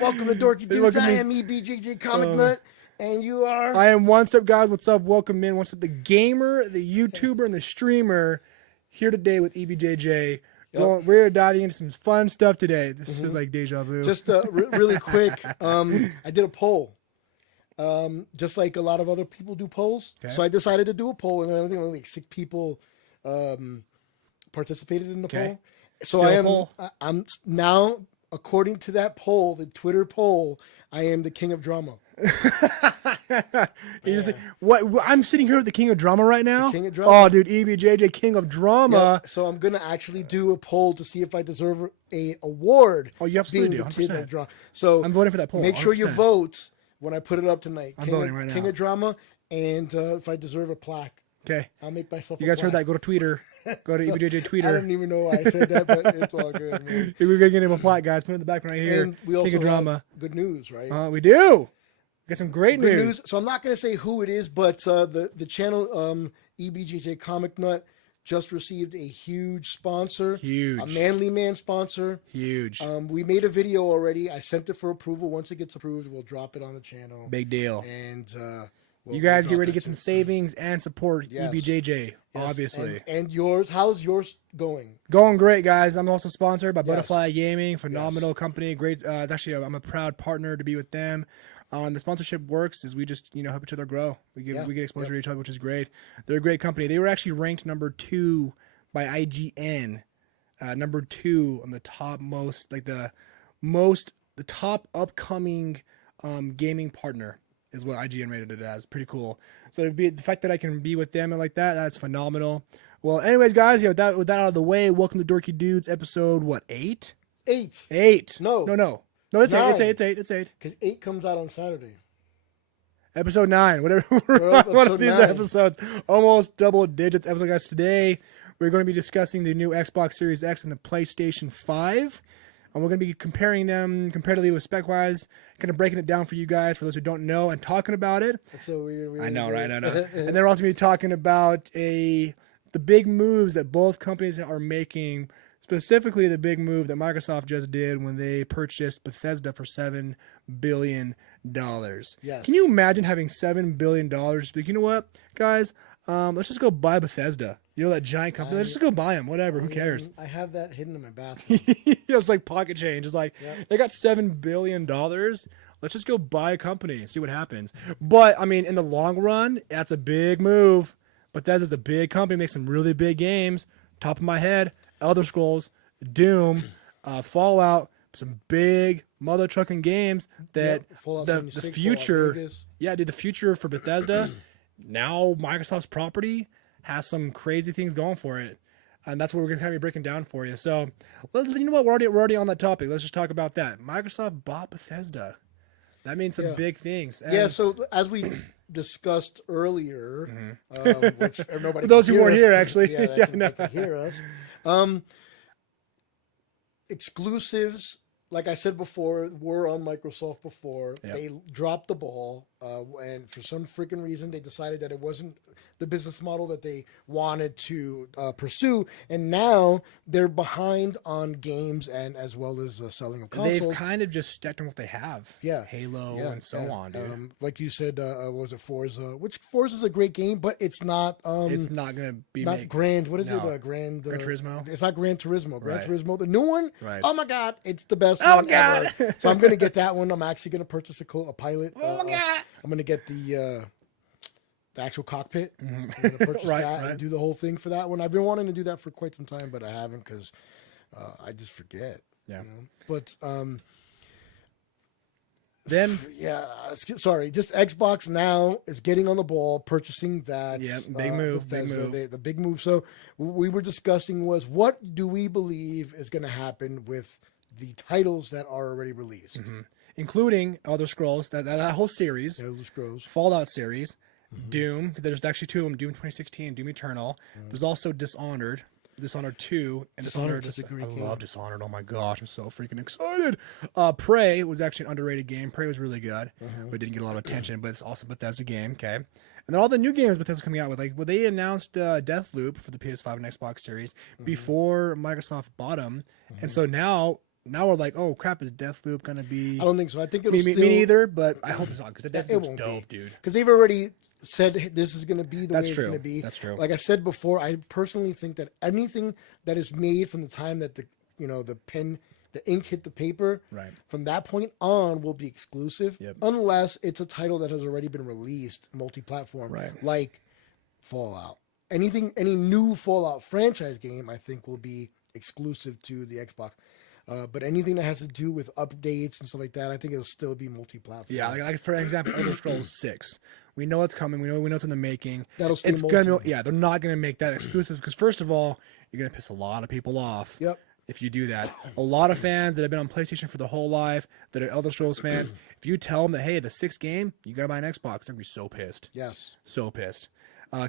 Welcome to Dorky Dudes. I am EBJJ Comic Nut, and you are... I am One Step Guys. What's up? Welcome in. One Step the gamer, the YouTuber, and the streamer. Here today with EBJJ. Yep. We're diving into some fun stuff today. This is like deja vu. Just really quick, I did a poll. Just like a lot of other people do polls. Okay. So I decided to do a poll, and I think only like 6 people participated in the poll. So I'm now, according to that poll, the Twitter poll, I am the king of drama. Just, what? I'm sitting here with the king of drama right now. The king of drama. Oh, dude, EBJJ, king of drama. Yep. So I'm gonna actually do a poll to see if I deserve a award. Oh, you absolutely do. Being the king of drama. So I'm voting for that poll. Make sure 100%. You vote when I put it up tonight. I'm voting right now. King of drama, and if I deserve a plaque. Okay. I'll make myself. You guys heard that? Go to Twitter. Go to EBJJ Twitter. I don't even know why I said that, but it's all good, man. We're gonna get him a plaque, guys. Put it in the back right here. And we also king of drama. Have good news, right? We do. We got some great news. So I'm not going to say who it is, but the channel EBJJ Comic Nut just received a huge sponsor. Huge. A Manly Man sponsor. Huge. We made a video already. I sent it for approval. Once it gets approved, we'll drop it on the channel. Big deal. And you guys get ready to get some savings and support EBJJ, obviously. And yours, how's yours going? Going great, guys. I'm also sponsored by Butterfly Gaming. Phenomenal company. Great. Actually, I'm a proud partner to be with them. The sponsorship works is we just help each other grow. We get exposure to each other, which is great. They're a great company. They were actually ranked number 2 by IGN, number 2 on the top the top upcoming gaming partner is what IGN rated it as. Pretty cool. So the fact that I can be with them and like that, that's phenomenal. Well, anyways, guys, with that out of the way, welcome to Dorky Dudes episode 8? 8. 8. No, it's 8. It's 8. Because 8 comes out on Saturday. Episode 9. Whatever. One of these 9. Episodes. Almost double digits episode, guys. Today, we're going to be discussing the new Xbox Series X and the PlayStation 5. And we're going to be comparing them comparatively with spec-wise, kind of breaking it down for you guys, for those who don't know, and talking about it. That's so weird. I know, right? I know. And then we're also going to be talking about the big moves that both companies are making. Specifically, the big move that Microsoft just did when they purchased Bethesda for $7 billion. Yes. Can you imagine having $7 billion? But you know what, guys? Let's just go buy Bethesda. You know, that giant company? Let's just go buy them. Whatever. Who cares? I have that hidden in my bathroom. It's like pocket change. It's like, they got $7 billion. Let's just go buy a company and see what happens. But, I mean, in the long run, that's a big move. Bethesda's a big company, makes some really big games. Top of my head, Elder Scrolls, Doom, Fallout, some big mother trucking games that the future, the future for Bethesda, now Microsoft's property has some crazy things going for it. And that's what we're going to be breaking down for you. So, you know what, we're already on that topic. Let's just talk about that. Microsoft bought Bethesda. That means some big things. And so as we discussed earlier, which nobody for those who weren't us, here, actually. They can hear us. Exclusives, like I said before, were on Microsoft before. Yep. They dropped the ball, and for some freaking reason, they decided that it wasn't the business model that they wanted to pursue, and now they're behind on games and as well as selling of consoles. They've kind of just stuck on what they have. Yeah. Halo and so on, dude. Like you said, was it Forza? Which Forza is a great game, but it's not. It's not going to be Grand. What is it? Gran Turismo. It's not Gran Turismo. Gran Turismo, the new one. Right. Oh my God, it's the best one ever. So I'm going to get that one. I'm actually going to purchase a Pilot. Oh my God. I'm going to get the actual cockpit. I'm going to purchase that and do the whole thing for that one. I've been wanting to do that for quite some time, but I haven't because I just forget. Yeah. You know? But then sorry, just Xbox now is getting on the ball, purchasing that. Yeah, big move. The big move. So we were discussing was what do we believe is going to happen with the titles that are already released, including Elder Scrolls, that whole series, Elder Scrolls, Fallout series, Doom. There's actually 2 of them: Doom 2016, Doom Eternal. There's also Dishonored 2, and Dishonored. I love Dishonored. Oh my gosh, I'm so freaking excited. Prey was actually an underrated game. Prey was really good, but didn't get a lot of attention. But it's also Bethesda game. Okay. And then all the new games Bethesda's coming out with, like, they announced Deathloop for the PS5 and Xbox Series before Microsoft bought them, and so now now we're like, oh crap, is Deathloop gonna be? I don't think so. I think it'll me, still. me neither, but I hope it's not because it Deathloop's won't dope, be. dude. Because they've already said this is going to be the That's way it's true. going to be. That's true. Like I said before, I personally think that anything that is made from the time that the ink hit the paper, Right. from that point on will be exclusive, Yep. unless it's a title that has already been released multi-platform, Right. like Fallout. Any new Fallout franchise game, I think, will be exclusive to the Xbox. But anything that has to do with updates and stuff like that, I think it'll still be multi-platform. Yeah, like for example, Elder Scrolls 6. We know it's coming. We know it's in the making. That'll stay they're not gonna make that exclusive because first of all, you're gonna piss a lot of people off. Yep. If you do that, a lot of fans that have been on PlayStation for their whole life, that are Elder Scrolls fans, if you tell them that hey, the 6th game, you gotta buy an Xbox, they're gonna be so pissed. Yes. So pissed.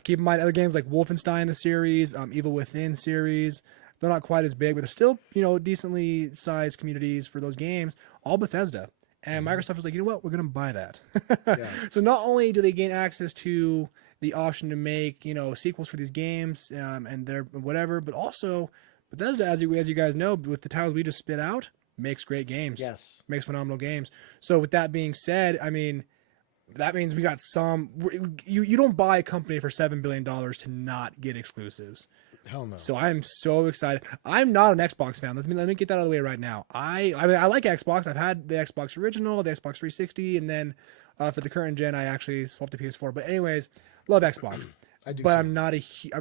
Keep in mind other games like Wolfenstein the series, Evil Within series. They're not quite as big, but they're still, decently sized communities for those games. All Bethesda. And Microsoft was like, you know what? We're going to buy that. Yeah. So not only do they gain access to the option to make, sequels for these games and their whatever, but also Bethesda, as you guys know, with the titles we just spit out, makes great games. Yes. Makes phenomenal games. So with that being said, I mean, that means we got some. You don't buy a company for $7 billion to not get exclusives. Hell no. So I am so excited. I'm not an Xbox fan. Let me get that out of the way right now. I mean I like Xbox. I've had the Xbox original, the Xbox 360, and then for the current gen, I actually swapped to PS4. But anyways, love Xbox. I do. But too. I'm not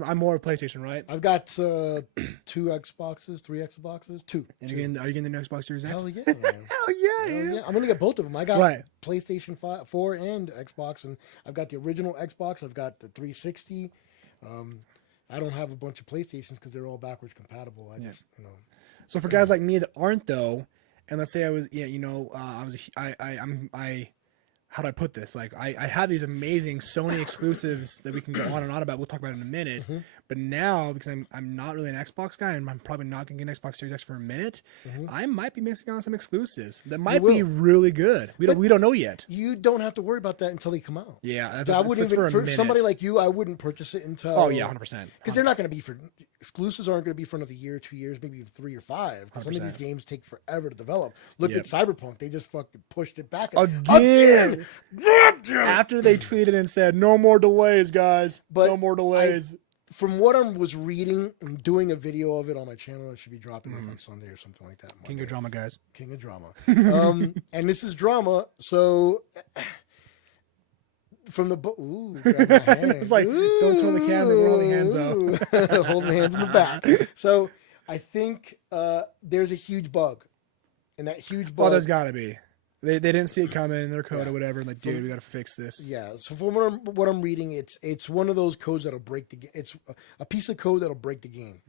I'm more of PlayStation, right? I've got 2 Xboxes, 3 Xboxes, 2. And are you getting the new Xbox Series X? Hell yeah, man. Hell yeah. I'm gonna get both of them. I got Right. PlayStation 4 and Xbox, and I've got the original Xbox. I've got the 360. I don't have a bunch of PlayStations because they're all backwards compatible. I just, So for guys like me that aren't though, and let's say I was, how do I put this? Like I have these amazing Sony exclusives that we can go on and on about. We'll talk about it in a minute. But now, because I'm not really an Xbox guy, and I'm probably not going to get an Xbox Series X for a minute, I might be missing on some exclusives that might be really good. We don't know yet. You don't have to worry about that until they come out. Yeah, I wouldn't even, for somebody like you, I wouldn't purchase it until. Oh yeah, 100%. Because they're not going to be for exclusives. Aren't going to be for another year, 2 years, maybe 3 or 5. Because some of these games take forever to develop. Look at Cyberpunk; they just fucking pushed it back again. After they tweeted and said, "No more delays, guys. No more delays." From what I was reading, I'm doing a video of it on my channel. I should be dropping it on Sunday or something like that. King of drama, guys. King of drama. And this is drama. So from the book, it's like, don't show the camera. We're holding hands up. Holding hands in the back. So I think there's a huge bug, and that huge bug. Well, there's got to be. They didn't see it coming in their code or whatever. Like, dude, we got to fix this. Yeah. So from what I'm reading, it's one of those codes that'll break the game. It's a piece of code that'll break the game.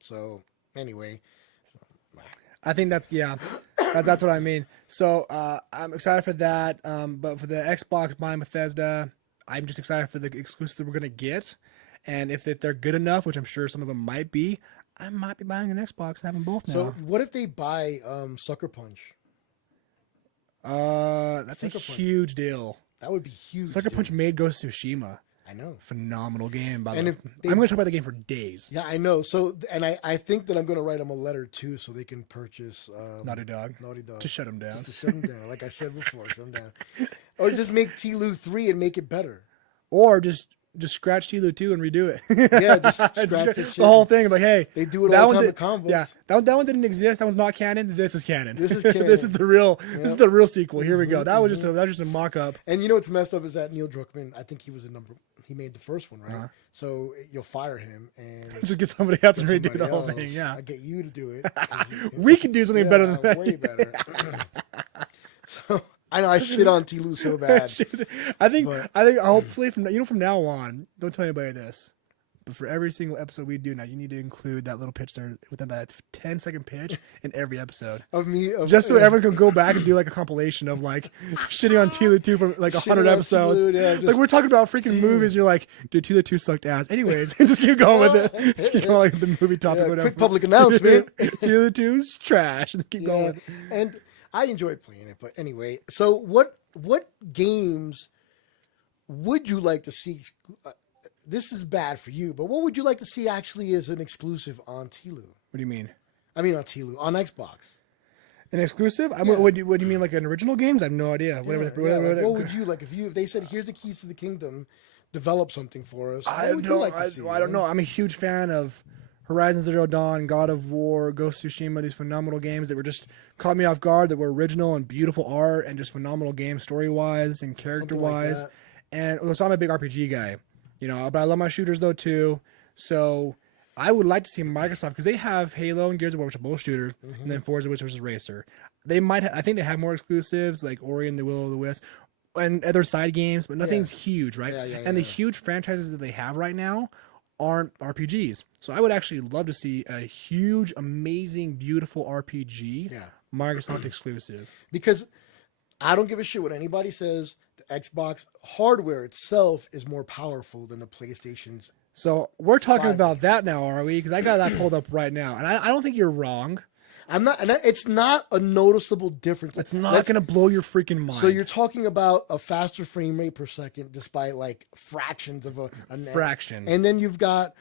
So anyway, I think that's what I mean. So I'm excited for that. But for the Xbox buying Bethesda, I'm just excited for the exclusives that we're gonna get, and if they're good enough, which I'm sure some of them might be, I might be buying an Xbox and having both now. So what if they buy Sucker Punch? That's a huge deal. That would be huge. Sucker Punch made Ghost of Tsushima. I know. Phenomenal game, by the way. And I'm going to talk about the game for days. Yeah, I know. So, and I think that I'm going to write them a letter too, so they can purchase Naughty Dog. To shut them down. Just to shut them down, like I said before, shut them down. Or just make T-Lu 3 and make it better. Or just scratch T-Lu 2 and redo it. Yeah, just scratch the shit. The whole thing. Like, hey, they do it all the time in combos. Yeah, that one didn't exist. That was not canon. This is canon. This is canon. This is the real. Yep. This is the real sequel. Here we go. That was just a mock-up. And you know what's messed up is that Neil Druckmann. I think he was he made the first one, right? So you'll fire him and just get somebody else and redo the whole thing. Yeah, I get you to do it. We can do something better than that. Way better. So. I know I shit on T-Lu so bad. I think hopefully from now on, don't tell anybody this, but for every single episode we do now, you need to include that little pitch there within that 10-second pitch in every episode of me, just so everyone can go back and do like a compilation of like shitting on T-Lu 2 from like 100 episodes. Like we're talking about freaking movies, and you're like, dude, T-Lu 2 sucked ass. Anyways, just keep going with it. Just keep going like the movie topic, whatever. Quick public announcement: T-Lu 2's trash. And keep going. And I enjoyed playing it, but anyway. So what games would you like to see? This is bad for you, but what would you like to see actually as an exclusive on T-Lu? What do you mean? I mean on T-Lu, on Xbox. An exclusive? Yeah. What do you mean, like an original games? I have no idea. Yeah, like, what would you like if they said, "Here's the keys to the kingdom, develop something for us"? What would you like to see? I don't know. I'm a huge fan of Horizon Zero Dawn, God of War, Ghost of Tsushima. These phenomenal games that were just caught me off guard. That were original and beautiful art, and just phenomenal games, story wise and character wise. Like and so I'm a big RPG guy, but I love my shooters though too. So I would like to see Microsoft, because they have Halo and Gears of War, which are both shooters, and then Forza, which is racer. They might, I think they have more exclusives like Ori and the Will of the Wisp, and other side games, but nothing's huge, right? And the huge franchises that they have right now aren't RPGs. So I would actually love to see a huge, amazing, beautiful RPG, Microsoft exclusive. Because I don't give a shit what anybody says. The Xbox hardware itself is more powerful than the PlayStation's. So we're talking about that now, are we? Because I got that pulled up right now, and I don't think you're wrong. I'm not, and it's not a noticeable difference. It's not going to blow your freaking mind. So you're talking about a faster frame rate per second, despite like fractions of a fraction. And then you've got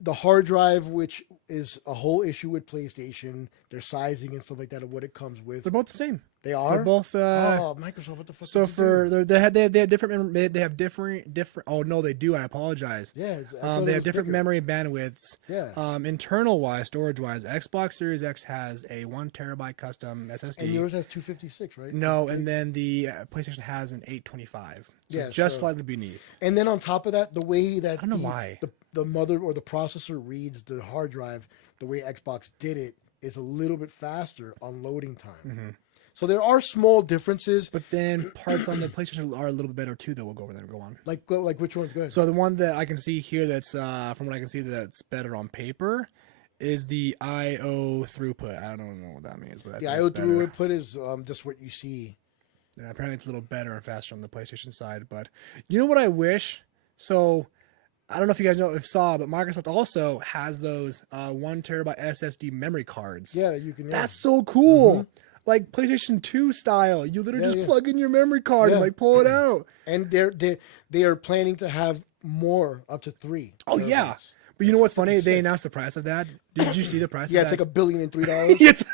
the hard drive, which is a whole issue with PlayStation, their sizing and stuff like that, of what it comes with. They're both the same. They are. They're both. Microsoft, what the fuck? So they have different. They have different. Oh no, they do. I apologize. Yeah. They have different memory bandwidths. Yeah. Internal wise, storage wise, Xbox Series X has a 1 terabyte custom SSD. And yours has 256, right? No, and then the PlayStation has an 825. So just slightly beneath. And then on top of that, the way that I don't know why the mother or the processor reads the hard drive, the way Xbox did it, is a little bit faster on loading time. Mm-hmm. So there are small differences, but then parts on the PlayStation are a little bit better too. That we'll go over there and go on. Like which one's good? So the one that I can see here, that's from what I can see, that's better on paper, is the I/O throughput. I don't know what that means, but the I/O throughput is just what you see. Yeah, apparently it's a little better and faster on the PlayStation side. But you know what I wish? So I don't know if you guys saw, but Microsoft also has those 1 terabyte SSD memory cards. Yeah, you can. That's so cool. Mm-hmm. Like PlayStation 2 style. You literally just plug in your memory card and like pull it out. And they are planning to have more, up to 3. Oh yeah. But you know what's funny? They announced the price of that. Did you see the price of that? Yeah, it's like $1,003.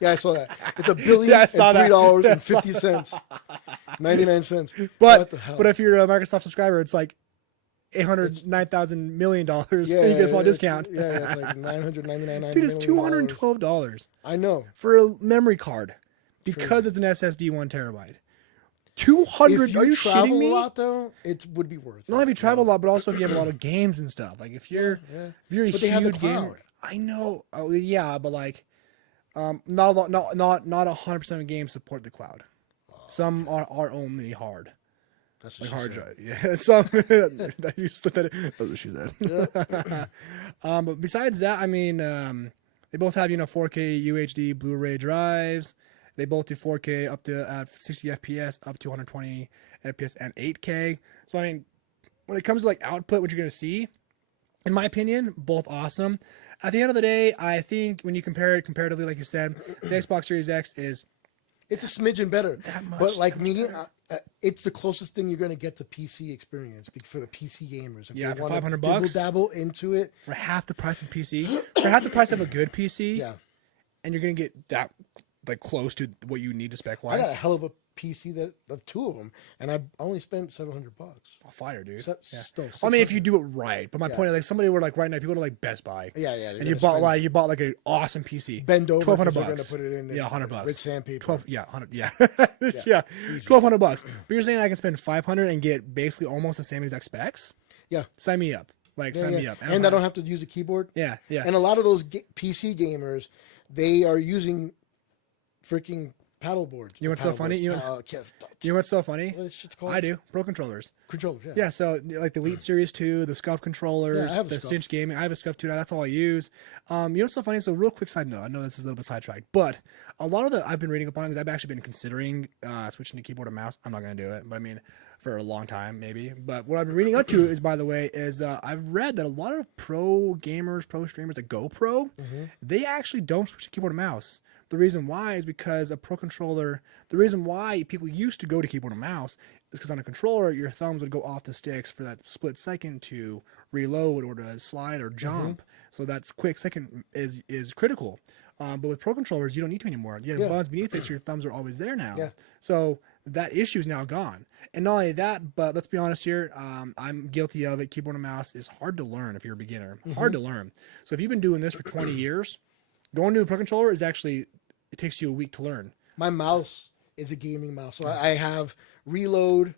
Yeah, I saw that. It's $1,003,50. 99 cents. But if you're a Microsoft subscriber, it's like $809,000 million, and you get a small discount. It's like $999. Dude, it's $212. I know, for a memory card, because it's an SSD 1 terabyte. 200. If are you travel shitting me? a lot though, it would be worth it. Not if you travel a lot, but also if you have a lot of games and stuff. Like if you're a huge gamer. I know. Oh yeah, but like, not 100% of games support the cloud. Some are only hard. That's like hard drive. Yeah, some. You just that. That's what she said. Yeah. But besides that, I mean, they both have 4K UHD Blu-ray drives. They both do 4K up to at 60 FPS, up to 120 FPS, and 8K. So I mean, when it comes to like output, what you're gonna see, in my opinion, both awesome. At the end of the day, I think when you compare it comparatively, like you said, the Xbox Series X is. It's a smidgen better, but like me, it's the closest thing you're going to get to PC experience for the PC gamers. If for $500, dabble into it for half the price of PC, for half the price of a good PC. Yeah, and you're going to get that like close to what you need to spec wise. I got a hell of a PC of 2 of them, and I only spent $700. Oh, fire, dude! Still, I mean, if you do it right. But my point is, like, somebody were like right now, if you go to like Best Buy, and you bought like an awesome PC, bend over, $1,200. They're gonna put it in, $100 with sandpaper. 100, $1,200. But you're saying I can spend $500 and get basically almost the same exact specs? Yeah, sign me up. Sign me up, and I don't have to use a keyboard. Yeah. And a lot of those PC gamers, they are using freaking paddle boards. You know what's so funny? You know what's so funny? What is shit's called? I do. Pro controllers. Yeah. So like the Elite Series 2, the Scuff controllers, the Cinch Gaming. I have a Scuff 2 now. That's all I use. You know what's so funny? So real quick side note. I know this is a little bit sidetracked, but a lot of I've been reading up on it because I've actually been considering switching to keyboard and mouse. I'm not going to do it, but I mean for a long time maybe. But what I've been reading up to is, by the way, is I've read that a lot of pro gamers, pro streamers that go pro, they actually don't switch to keyboard and mouse. The reason why is because a pro controller, the reason why people used to go to keyboard and mouse is because on a controller, your thumbs would go off the sticks for that split second to reload or to slide or jump. So that quick second is critical. But with Pro Controllers, you don't need to anymore. You have buttons beneath it, so your thumbs are always there now. Yeah. So that issue is now gone. And not only that, but let's be honest here, I'm guilty of it. Keyboard and mouse is hard to learn if you're a beginner. Hard to learn. So if you've been doing this for 20 years, going to a Pro Controller is actually, it takes you a week to learn. My mouse is a gaming mouse. So I have reload,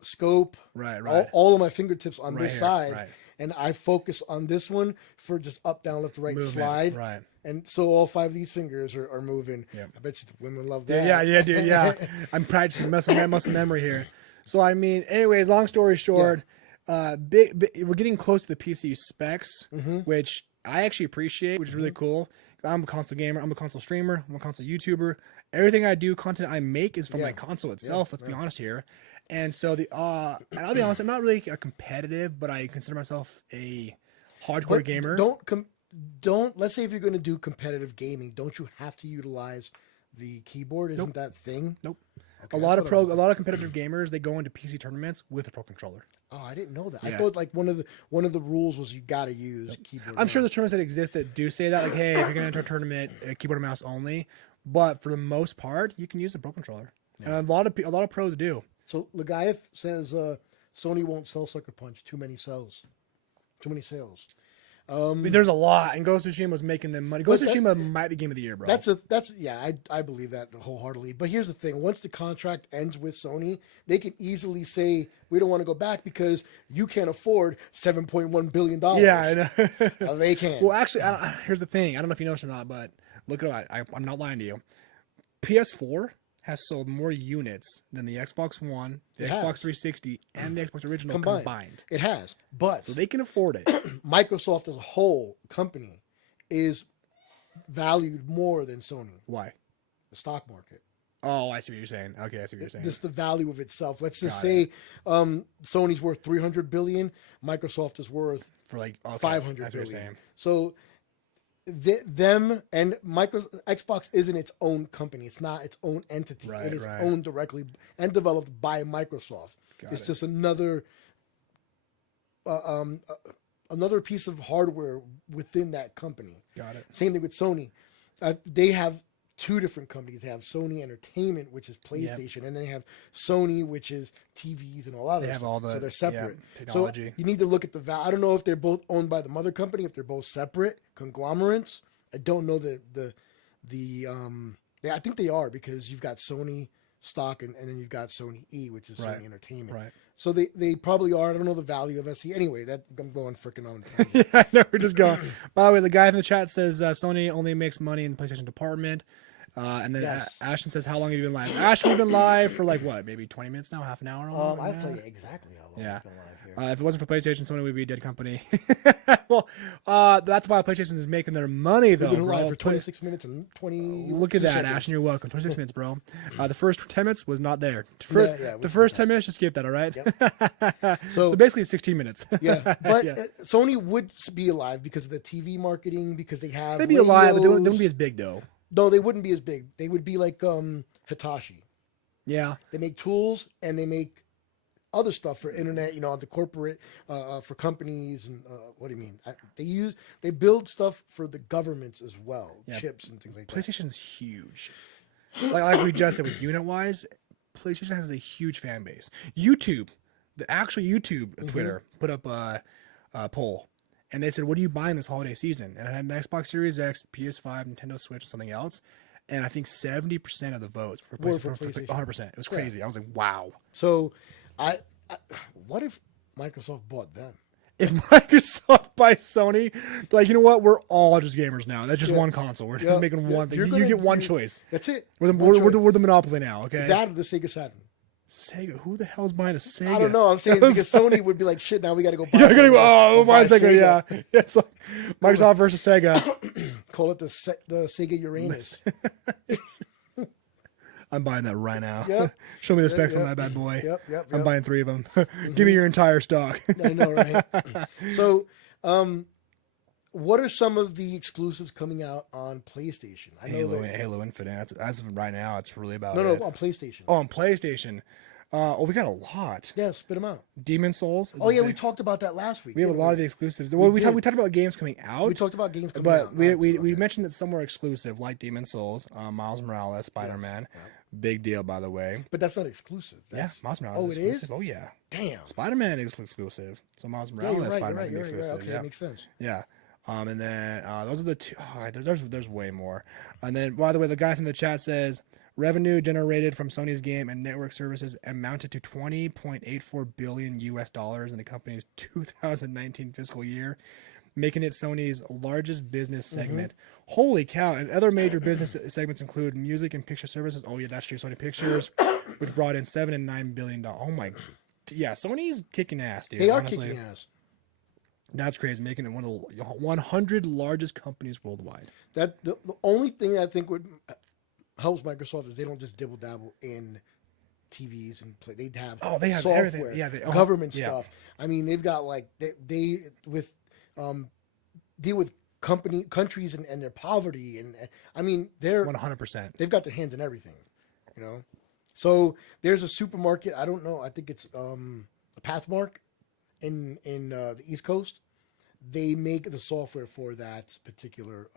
scope, right. all of my fingertips on this here, side. right. And I focus on this one for just up, down, left, right, Movement, slide. right. And so all 5 of these fingers are moving. Yep. I bet you the women love that. Yeah, dude, yeah. I'm practicing muscle memory here. So, I mean, anyways, long story short, we're getting close to the PC specs, which I actually appreciate, which is really cool. I'm a console gamer. I'm a console streamer. I'm a console YouTuber. Everything I do, content I make is from my console itself. Let's be honest here. And so and I'll be honest, I'm not really a competitive, but I consider myself a hardcore gamer. Don't. Let's say if you're going to do competitive gaming, don't you have to utilize the keyboard? Isn't that thing? Nope. Okay, a lot of competitive gamers, they go into PC tournaments with a Pro Controller. Oh, I didn't know that. Yeah. I thought like one of the rules was you got to use keyboard. I'm sure there's tournaments that exist that do say that, like, hey, if you're going to enter a tournament, keyboard and mouse only. But for the most part, you can use a Pro Controller, and a lot of pros do. So Legayev says Sony won't sell Sucker Punch. Too many sales. There's a lot, and Ghost of Tsushima was making them money. Ghost of Tsushima might be game of the year, bro. I believe that wholeheartedly. But here's the thing: once the contract ends with Sony, they can easily say we don't want to go back because you can't afford $7.1 billion. Yeah, I know. No, they can. Well, actually, here's the thing: I don't know if you noticed or not, but look at it. I'm not lying to you. PS4 has sold more units than the Xbox One, the Xbox 360, and the Xbox original combined. It has, but so they can afford it. Microsoft as a whole company is valued more than Sony. Why? The stock market. Oh, I see what you're saying. Okay, I see what you're saying. Just the value of itself. Let's just say Sony's worth $300 billion. Microsoft is worth for like $500 billion. So them and Xbox isn't its own company. It's not its own entity. It is owned directly and developed by Microsoft. It's just another piece of hardware within that company. Got it. Same thing with Sony. They have 2 different companies. They have Sony Entertainment, which is PlayStation, and then they have Sony, which is TVs and all that. They have all so they're separate. Technology. So you need to look at the value. I don't know if they're both owned by the mother company, if they're both separate conglomerates. I don't know I think they are, because you've got Sony stock and then you've got Sony E, which is Sony Entertainment. Right. So they probably are. I don't know the value of SE. Anyway, I'm going freaking on. Yeah, I know, we're just going. By the way, the guy in the chat says Sony only makes money in the PlayStation department. And then Ashton says, how long have you been live? Ashton, we've been live for like what, maybe 20 minutes now, half an hour? I'll tell you exactly how long we've been live here. If it wasn't for PlayStation, Sony would be a dead company. Well, that's why PlayStation is making their money, though. We've been live for 26 minutes and 20. Look at that, seconds. Ashton. You're welcome. 26 minutes, bro. The first 10 minutes was not there. The first 10 minutes, just skip that, all right? Yep. So basically 16 minutes. Yeah, but Sony would be alive because of the TV marketing, because they have. They'd be alive, but they wouldn't be as big, though. No, they wouldn't be as big. They would be like Hitachi. Yeah. They make tools and they make other stuff for internet, the corporate, for companies. And what do you mean? They build stuff for the governments as well, chips and things like that. PlayStation's huge. Like we just said, with unit-wise, PlayStation has a huge fan base. YouTube, the actual YouTube Twitter, put up a poll. And they said, what are you buying this holiday season? And I had an Xbox Series X, PS5, Nintendo Switch, and something else. And I think 70% of the votes were for PlayStation. 100%. It was crazy. I was like, wow. So, what if Microsoft bought them? If Microsoft buys Sony, they're like, you know what? We're all just gamers now. That's just one console. We're just making one thing. You get one choice. That's it. We're the monopoly now, okay? That or the Sega Saturn. Sega? Who the hell's buying a Sega? I don't know. I'm saying because Sony would be like, shit, now we got to go buy buy Sega. Yeah. It's like Microsoft versus Sega. Call it the Sega Uranus. I'm buying that right now. Yep. Show me the specs on that bad boy. Yep. I'm buying 3 of them. Give me your entire stock. I know, right? So, what are some of the exclusives coming out on PlayStation? I know Halo Infinite. As of right now, it's really about No, on PlayStation. Oh, on PlayStation. We got a lot. Yeah, spit them out. Demon Souls. Oh yeah, we talked about that last week. We have a lot of the exclusives. Well, we talked about games coming out. We talked about games coming but out. We mentioned that some were exclusive, like Demon Souls, Miles Morales, Spider-Man. Yes. Big deal, by the way. But that's not exclusive. That's... Yeah, Miles Morales is exclusive. Oh, yeah. Damn. Spider-Man is exclusive. So Miles Morales, Spider-Man is exclusive. Right. Okay, that makes sense. Yeah. And then those are the two. Oh, there's way more. And then, by the way, the guy from the chat says, revenue generated from Sony's game and network services amounted to $20.84 billion in the company's 2019 fiscal year, making it Sony's largest business segment. Holy cow. And other major business segments include music and picture services. Oh, yeah, that's true. Sony Pictures, which brought in $7 and $9 billion. Oh, my. Yeah, Sony's kicking ass, dude. They are honestly. kicking ass. That's crazy, making it one of the 100 largest companies worldwide. That the only thing I think would helps Microsoft is they don't just dibble dabble in TVs and play. They have software, everything. Yeah, government stuff. I mean, they've got like they with deal with countries and their poverty and I mean they're 100%. They've got their hands in everything, you know. So there's a supermarket. I don't know. I think it's a Pathmark in the East Coast. They make the software for that particular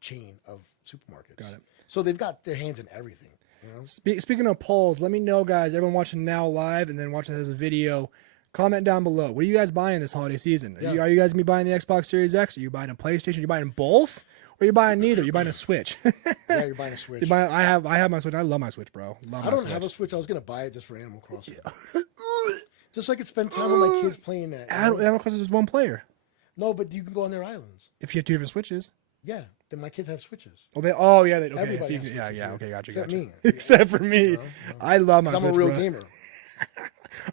chain of supermarkets. Got it. So they've got their hands in everything. You know? Speaking of polls, let me know, guys. Everyone watching now live and then watching this as a video, comment down below. What are you guys buying this holiday season? Yeah. Are you guys gonna be buying the Xbox Series X? Are you buying a PlayStation? Are you buying both? Or are you buying neither? You're buying a Switch. Yeah, you're buying a Switch. I have my Switch. I love my Switch, bro. I don't have a Switch. I was gonna buy it just for Animal Crossing. Yeah. Just so I could spend time with my kids playing that. Animal Crossing is one player. No, but you can go on their islands. If you have two different Switches. Yeah, then my kids have Switches. Okay. Okay. Everybody has Switches, yeah. Okay, gotcha. Except me. Except for me. You know? I love my Switch. I'm a real gamer.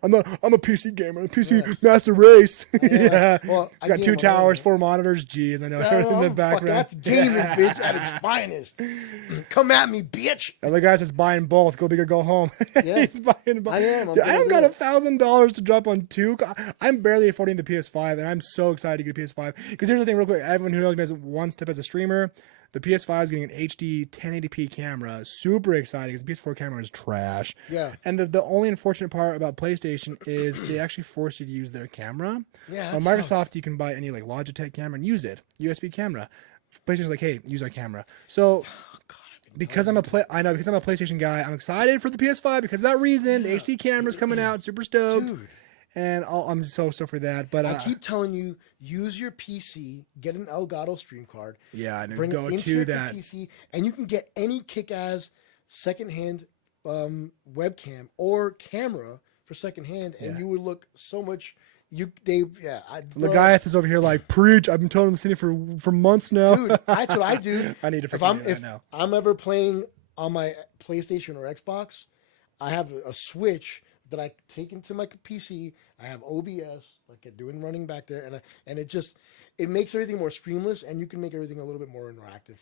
I'm a PC gamer. I'm a PC Master Race. Yeah. Well, I got 2 towers, 4 monitors. Jeez, I know. In the background. That's gaming, bitch, at its finest. Come at me, bitch. The other guy says buying both. Go big or go home. Yeah. He's buying both. I am. Dude, I haven't got $1,000 to drop on 2. I'm barely affording the PS5, and I'm so excited to get a PS5. Because here's the thing, real quick. Everyone who knows me as one step as a streamer, the PS5 is getting an HD 1080p camera. Super exciting because the PS4 camera is trash. Yeah. And the only unfortunate part about PlayStation is they actually force you to use their camera. Yeah. On Microsoft, you can buy any like Logitech camera and use it. USB camera. PlayStation's like, hey, use our camera. So because I'm a PlayStation guy, I'm excited for the PS5 because of that reason. The HD camera's coming out. Super stoked. Dude. And I'm so for that. But I keep telling you, use your PC, get an Elgato stream card. Yeah, I know. Bring Go it into to your that PC, and you can get any kick-ass secondhand webcam or camera for secondhand, and you would look so much. Legath is over here like, preach. I've been telling him the thing for months now. Dude, that's what I do. I need to if I'm ever playing on my PlayStation or Xbox, I have a Switch that I take into my PC. I have OBS, like doing running back there, and it makes everything more streamless, and you can make everything a little bit more interactive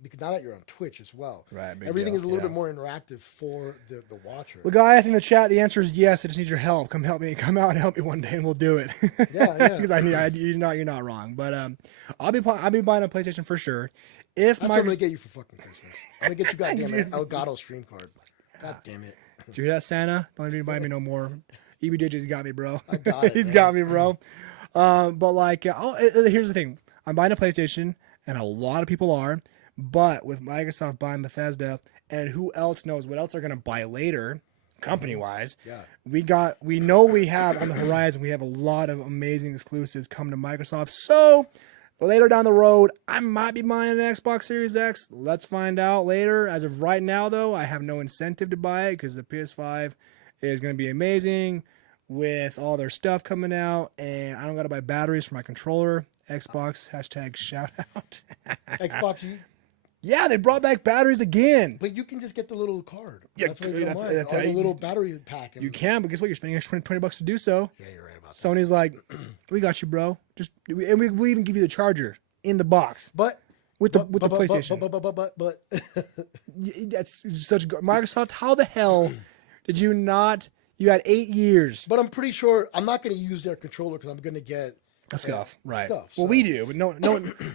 because now that you're on Twitch as well, right? Everything is a little bit more interactive for the watcher. The guy in the chat, the answer is yes. I just need your help. Come out and help me one day, and we'll do it. Yeah. Because you're not wrong. But I'll be buying a PlayStation for sure. That's what I'm gonna get you for fucking Christmas. I'm gonna get you goddamn Elgato stream card. God damn it. Did you hear that, Santa? Don't even buy me no more. EBJ's got me, bro. I got it. He's got me, bro. But like, here's the thing. I'm buying a PlayStation, and a lot of people are. But with Microsoft buying Bethesda, and who else knows what else they're gonna buy later, company-wise? Yeah. We know we have on the horizon. We have a lot of amazing exclusives coming to Microsoft. So later down the road, I might be buying an Xbox Series X. Let's find out later. As of right now, though, I have no incentive to buy it because the PS5 is going to be amazing with all their stuff coming out, and I don't got to buy batteries for my controller. Xbox, # shout out. Xbox. Yeah, they brought back batteries again. But you can just get the little card. Yeah, that's what you want. Or the little battery pack. You can, but guess what? You're spending extra $20 to do so. Yeah, you're right about that. Sony's like, we got you, bro. And we'll even give you the charger in the box. But with the PlayStation. But that's such good. Microsoft, how the hell did you not? You had 8 years. But I'm pretty sure I'm not going to use their controller because I'm going to get a scuff, right? Scuff, well, we do, but no,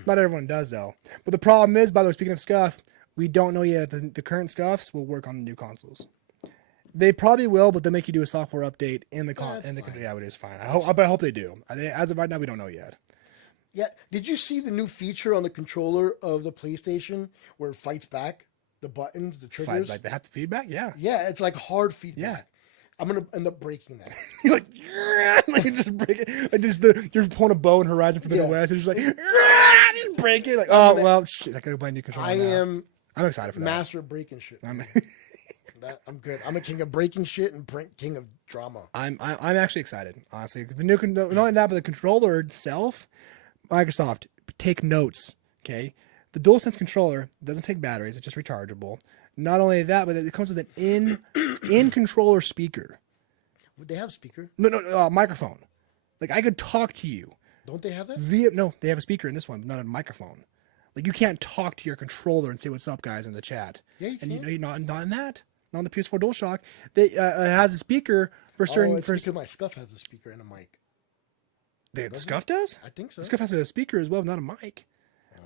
not everyone does though. But the problem is, by the way, speaking of scuff, we don't know yet if the current scuffs will work on the new consoles. They probably will, but they'll make you do a software update in the That's yeah, it is fine. But I hope they do. As of right now, we don't know yet. Yeah. Did you see the new feature on the controller of the PlayStation where it fights back? The buttons, the triggers. Like they have the feedback, yeah. Yeah, it's like hard feedback. Yeah. I'm gonna end up breaking that. You're like, like you just break it. Like just you're pulling a bow in Horizon Forbidden West, and you're just like, you break it. Like, oh well, shit. I gotta buy a new controller. I'm excited for that. Master of breaking shit. I'm good. I'm a king of breaking shit and king of drama. I'm actually excited, honestly. The new not only that, but the controller itself, Microsoft, take notes. Okay, the DualSense controller doesn't take batteries; it's just rechargeable. Not only that, but it comes with an in controller speaker. Would they have a speaker? No, microphone. Like I could talk to you. Don't they have that? No, they have a speaker in this one, but not a microphone. Like you can't talk to your controller and say "What's up, guys?" in the chat. Yeah, you can. And you're not in that. Not on the PS4 DualShock. It has a speaker for certain. Because my Scuff has a speaker and a mic. The Scuff does? I think so. The Scuff has a speaker as well, not a mic.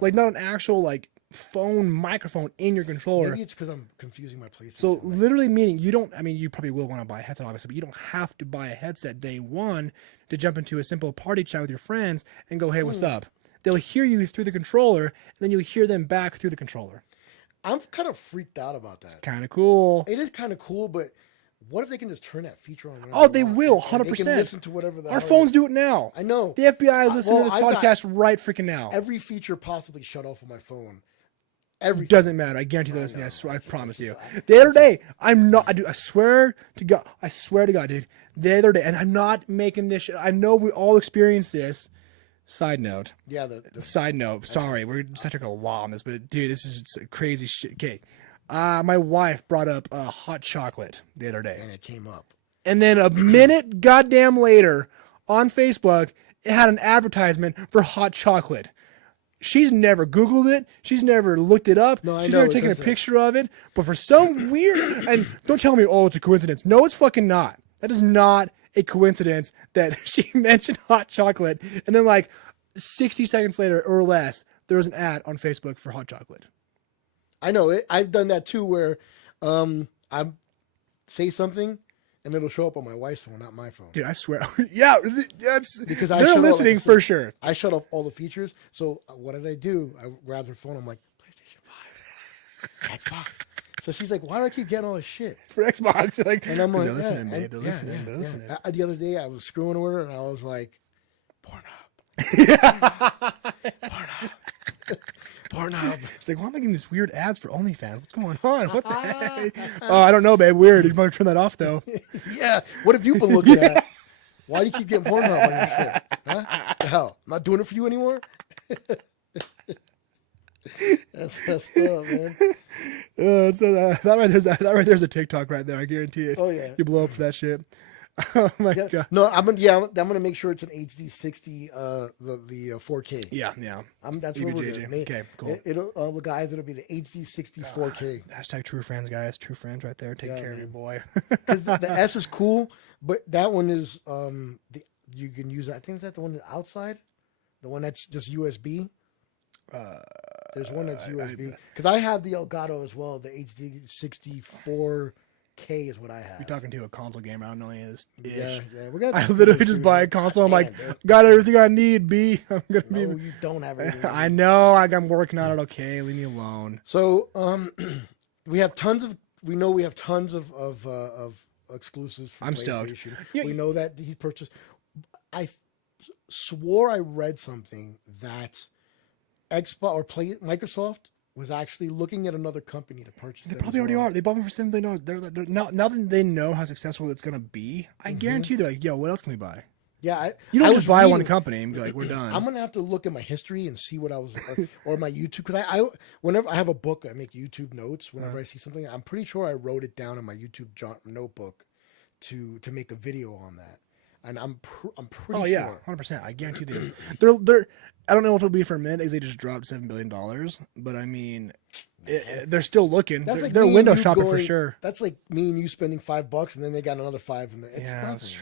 Like not an actual like phone microphone in your controller. Maybe it's because I'm confusing my PlayStation. So literally meaning you don't. I mean, you probably will want to buy a headset, obviously, but you don't have to buy a headset day one to jump into a simple party chat with your friends and go, "Hey, what's up?" They'll hear you through the controller, and then you'll hear them back through the controller. I'm kind of freaked out about that. Kind of cool. It is kind of cool, but what if they can just turn that feature on? Oh, they will, 100%. They can listen to whatever Our phones do it now. I know. The FBI is listening to this podcast right freaking now. Every feature possibly shut off on my phone. Everything. Doesn't matter. I guarantee they're listening. I promise you. The other day, I swear to God, dude. The other day, and I'm not making this shit. I know we all experienced this. Side note. Yeah. Side note. Sorry, we're such a law on this, but dude, this is crazy shit. Okay. My wife brought up hot chocolate the other day. And it came up. And then a minute goddamn later on Facebook, it had an advertisement for hot chocolate. She's never Googled it. She's never looked it up. She's never taken a picture of it. But for some weird, and don't tell me, oh, it's a coincidence. No, it's fucking not. That is not a coincidence that she mentioned hot chocolate. And then like 60 seconds later or less, there was an ad on Facebook for hot chocolate. I know it. I've done that too, where I say something and it'll show up on my wife's phone, not my phone. Dude, I swear. Yeah, that's because they're listening for sure. I shut off all the features. So what did I do? I grabbed her phone. I'm like, PlayStation 5, Xbox. So she's like, why do I keep getting all this shit for Xbox? Like, and I'm like, they're listening, babe. They're listening. They're listening. The other day I was screwing with her and I was like, Pornhub. Pornhub. She's like, why am I getting these weird ads for OnlyFans? What's going on? What the heck? Oh, I don't know, babe. Weird. You might turn that off, though. Yeah. What have you been looking at? Why do you keep getting Pornhub on your shit? Huh? The hell? I'm not doing it for you anymore? That's messed up, man. That right there's a TikTok right there. I guarantee it. Oh, yeah. You blow up for that shit. Oh my god! No, I'm gonna make sure it's an HD 60, the 4K. Yeah. That's what we're doing. Okay, cool. It'll be the HD 60 4K. Hashtag true friends, guys. True friends, right there. Take care of your boy. Because the S is cool, but that one is you can use. I think is that the one outside, the one that's just USB. There's one that's USB because I have the Elgato as well. The HD 64K is what I have. You're talking to a console gamer. I don't know any of this. Yeah. I literally just buy a console. I'm like, got everything I need. B. I'm gonna be. No, you don't have everything. I know. I'm working on it. Okay, leave me alone. So, we have tons of exclusives. For I'm PlayStation. stoked. We know that he purchased. I swore I read something that Xbox or Microsoft was actually looking at another company to purchase. They probably already are. They bought them for $7 billion. They're now that they know how successful it's gonna be. I guarantee they're like, yo, what else can we buy? Yeah, you don't just buy one company and be like, we're done. I'm gonna have to look at my history and see what I was, or my YouTube, because whenever I have a book, I make YouTube notes. Whenever I see something, I'm pretty sure I wrote it down in my YouTube notebook to make a video on that. And I'm pretty sure. Oh yeah, 100%. I guarantee they're. I don't know if it'll be for a minute because they just dropped $7 billion, but I mean, they're still looking. They're window shopping for sure. That's like me and you spending $5, and then they got another $5. And it's yeah, nothing. That's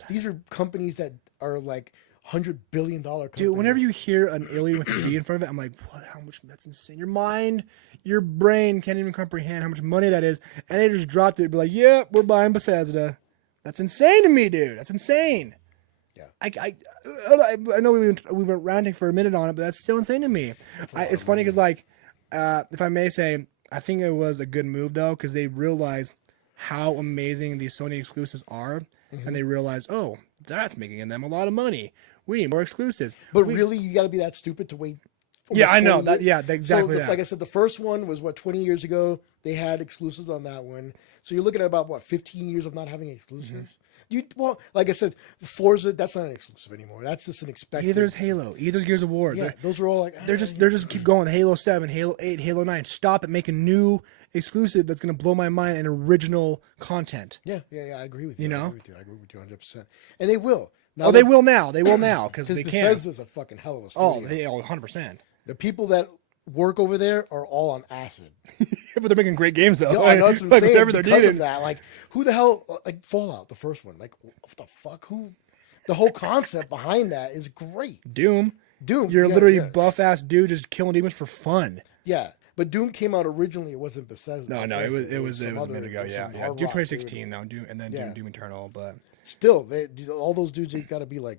true. These are companies that are like $100 billion companies. Dude, whenever you hear an alien with a B in front of it, I'm like, what? How much? That's insane. Your mind, your brain can't even comprehend how much money that is. And they just dropped it. Be like, yeah, we're buying Bethesda. That's insane to me, dude. That's insane. Yeah. I know we went ranting for a minute on it, but that's still insane to me. It's funny because, like, if I may say, I think it was a good move, though, because they realized how amazing these Sony exclusives are. Mm-hmm. And they realized, oh, that's making them a lot of money. We need more exclusives. But really, you got to be that stupid to wait. Yeah, I know. Exactly. So, like I said, the first one was, 20 years ago? They had exclusives on that one. So you're looking at about, 15 years of not having exclusives? Mm-hmm. Like I said, Forza, that's not an exclusive anymore. That's just an expected. Either's Halo. Either's Gears of War. Yeah, those are all like... They're just keep going. Halo 7, Halo 8, Halo 9. Stop it. Make a new exclusive that's going to blow my mind and original content. Yeah, I agree with you. You know? I agree with you 100%. And they will. Now they will now. They will now because they can. Bethesda's a fucking hell of a studio. 100%. The people that work over there are all on acid. But they're making great games, though. Yeah, I know what I'm saying. Whatever they're Because doing. of that, like, who the hell, like Fallout, the first one, like, what the fuck? The whole concept behind that is great. Doom. You're literally buff-ass dude just killing demons for fun. Yeah. But Doom came out originally. It wasn't Bethesda. No, it was a minute ago. Yeah. Doom 2016 though. Doom Eternal. But still, all those dudes, you got to be like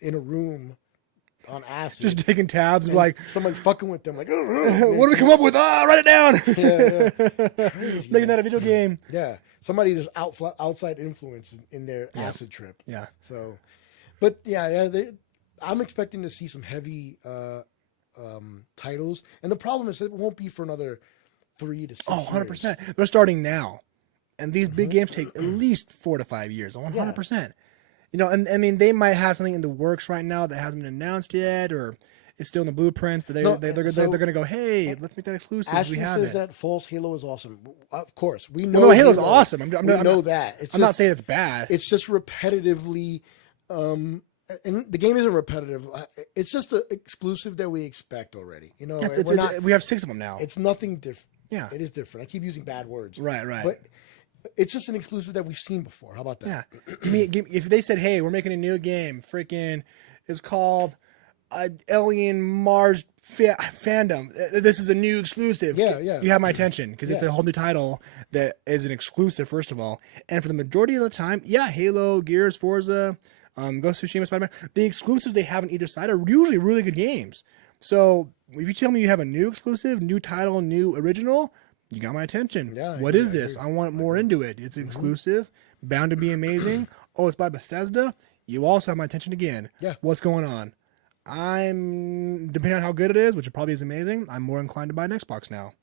in a room on acid, just taking tabs, like somebody fucking with them. Like, what do we come up with? Write it down. Yeah. Crazy, making that a video game. Yeah. Somebody there's outside influence in their acid trip. Yeah. So, but I'm expecting to see some heavy titles, and the problem is it won't be for another 3 to 6 years. 100%. They're starting now, and these big games take at least 4 to 5 years. 100%. Yeah. You know, and I mean, they might have something in the works right now that hasn't been announced yet, or it's still in the blueprints. That they're going to go, hey, let's make that exclusive. Ashton we have says it. that false Halo is awesome. Of course, we know. Well, no, Halo's awesome. We know that. I'm not saying it's bad. It's just repetitively. And the game isn't repetitive. It's just an exclusive that we expect already. You know, we have 6 of them now. It's nothing different. Yeah, it is different. I keep using bad words. Right. But it's just an exclusive that we've seen before. How about that? Yeah. If they said, "Hey, we're making a new game," it's called Alien Mars Fandom. This is a new exclusive. Yeah. You have my attention because it's a whole new title that is an exclusive. First of all, and for the majority of the time, Halo, Gears, Forza. Ghost of Tsushima, Spider-Man, the exclusives they have on either side are usually really good games. So if you tell me you have a new exclusive, new title, new original, you got my attention. Yeah, what is this? I want more into it. It's an exclusive, bound to be amazing. Oh, it's by Bethesda. You also have my attention again. Yeah. What's going on? Depending on how good it is, which it probably is amazing, I'm more inclined to buy an Xbox now.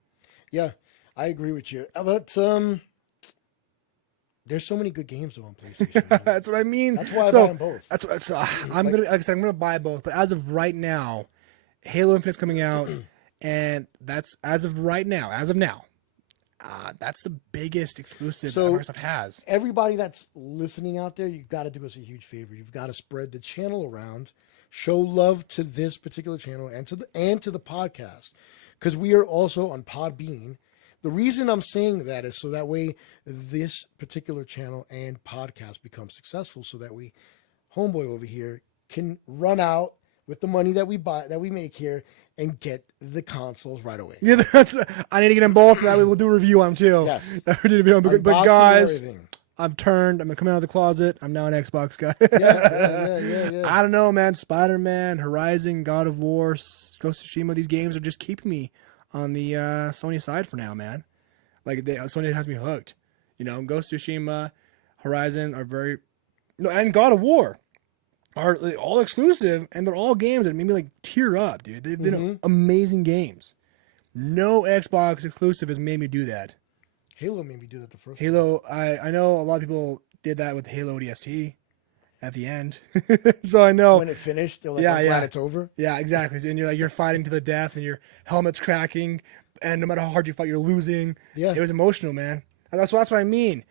Yeah, I agree with you. But there's so many good games though on PlayStation. That's what I mean. That's why I buy them both. That's what I'm gonna buy both. But as of right now, Halo Infinite's coming out, and that's as of now. That's the biggest exclusive that Microsoft has. Everybody that's listening out there, you've got to do us a huge favor. You've got to spread the channel around, show love to this particular channel and to the podcast, because we are also on Podbean. The reason I'm saying that is so that way this particular channel and podcast becomes successful, so that we, homeboy over here, can run out with the money that we make here and get the consoles right away. Yeah, I need to get them both. That way we'll do a review on them too. Yes. But guys, I'm coming out of the closet. I'm now an Xbox guy. Yeah. I don't know, man. Spider-Man, Horizon, God of War, Ghost of Tsushima. These games are just keeping me on the Sony side for now, man. Like Sony has me hooked. You know, Ghost of Tsushima, Horizon are and God of War are all exclusive, and they're all games that made me like tear up, dude. They've been amazing games. No Xbox exclusive has made me do that. Halo made me do that the first Halo, I know a lot of people did that with Halo DST at the end. So I know when it finished, they're like, I'm glad it's over. Yeah, exactly. And you're fighting to the death, and your helmet's cracking, and no matter how hard you fight, you're losing. Yeah, it was emotional, man. That's what I mean.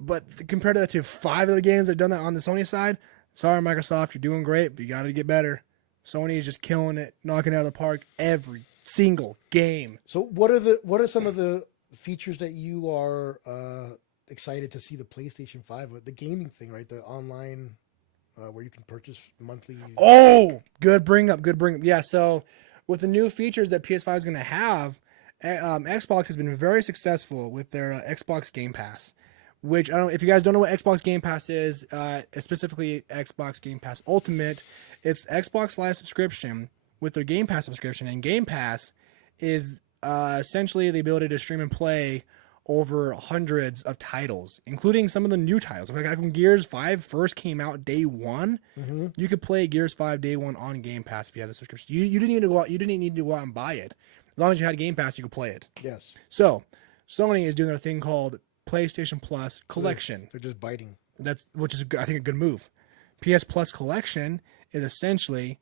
But compared to that, to 5 other games that have done that on the Sony side, sorry Microsoft, you're doing great, but you got to get better. Sony is just killing it, knocking it out of the park every single game. So what are some of the features that you are excited to see the PlayStation 5 with? The gaming thing, right? The online where you can purchase monthly. Oh, good bring up. Yeah, so with the new features that PS5 is going to have, Xbox has been very successful with their Xbox Game Pass, which I don't. If you guys don't know what Xbox Game Pass is, specifically Xbox Game Pass Ultimate, it's Xbox Live subscription with their Game Pass subscription, and Game Pass is essentially the ability to stream and play over hundreds of titles, including some of the new titles. Like when Gears 5 first came out day one, you could play Gears 5 day one on Game Pass if you had the subscription. You didn't need to go out. You didn't need to go out and buy it. As long as you had Game Pass, you could play it. Yes. So Sony is doing their thing called PlayStation Plus Collection. They're just biting. Which is I think a good move. PS Plus Collection is essentially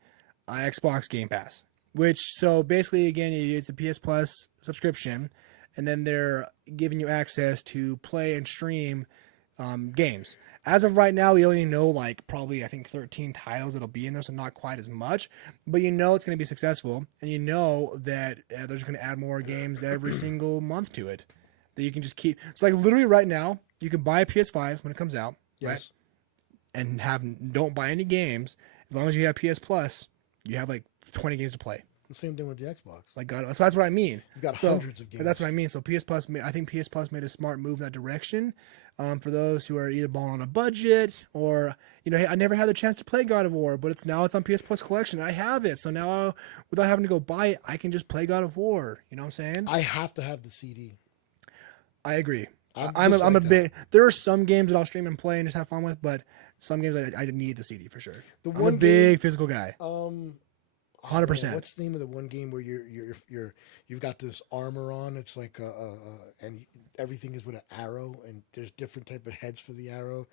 Xbox Game Pass, which so basically again it's a PS Plus subscription. And then they're giving you access to play and stream games. As of right now, we only know like probably I think 13 titles that'll be in there, so not quite as much. But you know it's going to be successful, and you know that they're just going to add more games every single month to it. That you can just keep. So like literally right now, you can buy a PS5 when it comes out, Yes, right? And don't buy any games as long as you have PS Plus. You have like 20 games to play. the same thing with the Xbox. Like God, so that's what I mean. You've got hundreds of games. That's what I mean. So PS Plus, I think PS Plus made a smart move in that direction. For those who are either balling on a budget or hey, I never had the chance to play God of War, but it's on PS Plus Collection. I have it, so now without having to go buy it, I can just play God of War. You know what I'm saying? I have to have the CD. I agree. I'm a big. There are some games that I'll stream and play and just have fun with, but some games I need the CD for sure. I'm a big physical guy. 100%. What's the name of the one game where you've got this armor on? It's like and everything is with an arrow, and there's different type of heads for the arrow.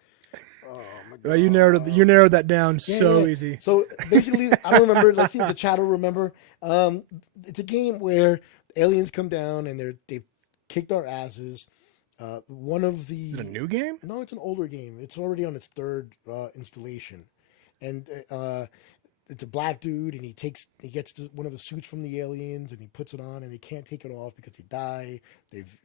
Oh my God! You narrowed that down easy. So basically, I don't remember. Let's see if the chat will remember. It's a game where aliens come down and they've kicked our asses. One of the Is it a new game? No, it's an older game. It's already on its third installation, and it's a black dude, and he gets one of the suits from the aliens, and he puts it on, and they can't take it off because they die.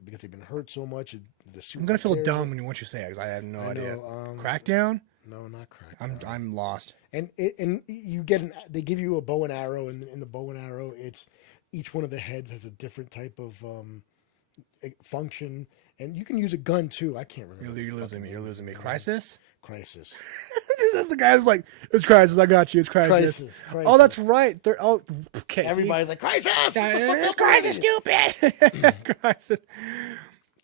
Because they've been hurt so much. The suit I'm gonna feel dumb once you say it because I have no idea. Crackdown? No, not Crackdown. I'm lost. And you they give you a bow and arrow, and in the bow and arrow, it's each one of the heads has a different type of function, and you can use a gun too. I can't remember. You're losing me. Crisis. That's the guy who's like, it's Crisis. I got you. It's Crisis. Oh, that's right. Okay. Everybody's like, Crisis. It's Crisis, stupid. Crisis.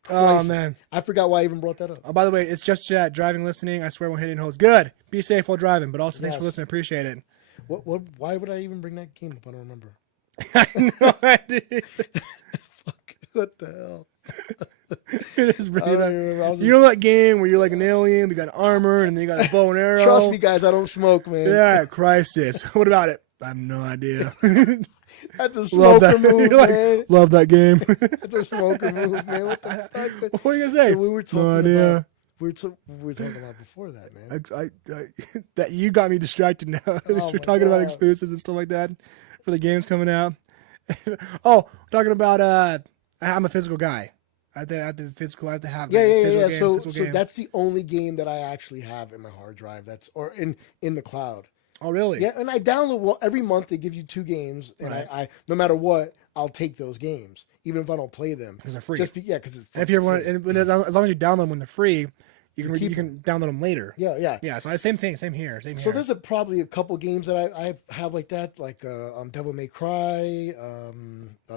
Oh man, I forgot why I even brought that up. Oh, by the way, it's just chat, driving, listening. I swear, won't hit any holes. Good. Be safe while driving, but also thanks for listening. Appreciate it. What? Why would I even bring that game up? I don't remember. I have no idea. Fuck. What the hell? It is really you know that game where you're like an alien, we got armor, and then you got a bow and arrow. Trust me, guys, I don't smoke, man. Yeah, Crisis. What about it? I have no idea. That's a smoker move, man. Love that game. That's a smoker move, man. What the heck? What are you gonna say? So we were talking about. We were talking about before that, man. I that you got me distracted now. We're talking about exclusives and stuff like that for the games coming out. We're talking about I'm a physical guy. I have to have yeah. So that's the only game that I actually have in my hard drive. Or in the cloud. Oh really? Yeah, and I download. Well, every month they give you 2 games, and right. I no matter what, I'll take those games, even if I don't play them because they're free. Because it's and if you ever want, as long as you download them when they're free, you can download them later. Yeah. So same thing, same here. So there's probably a couple games that I have like that, like Devil May Cry,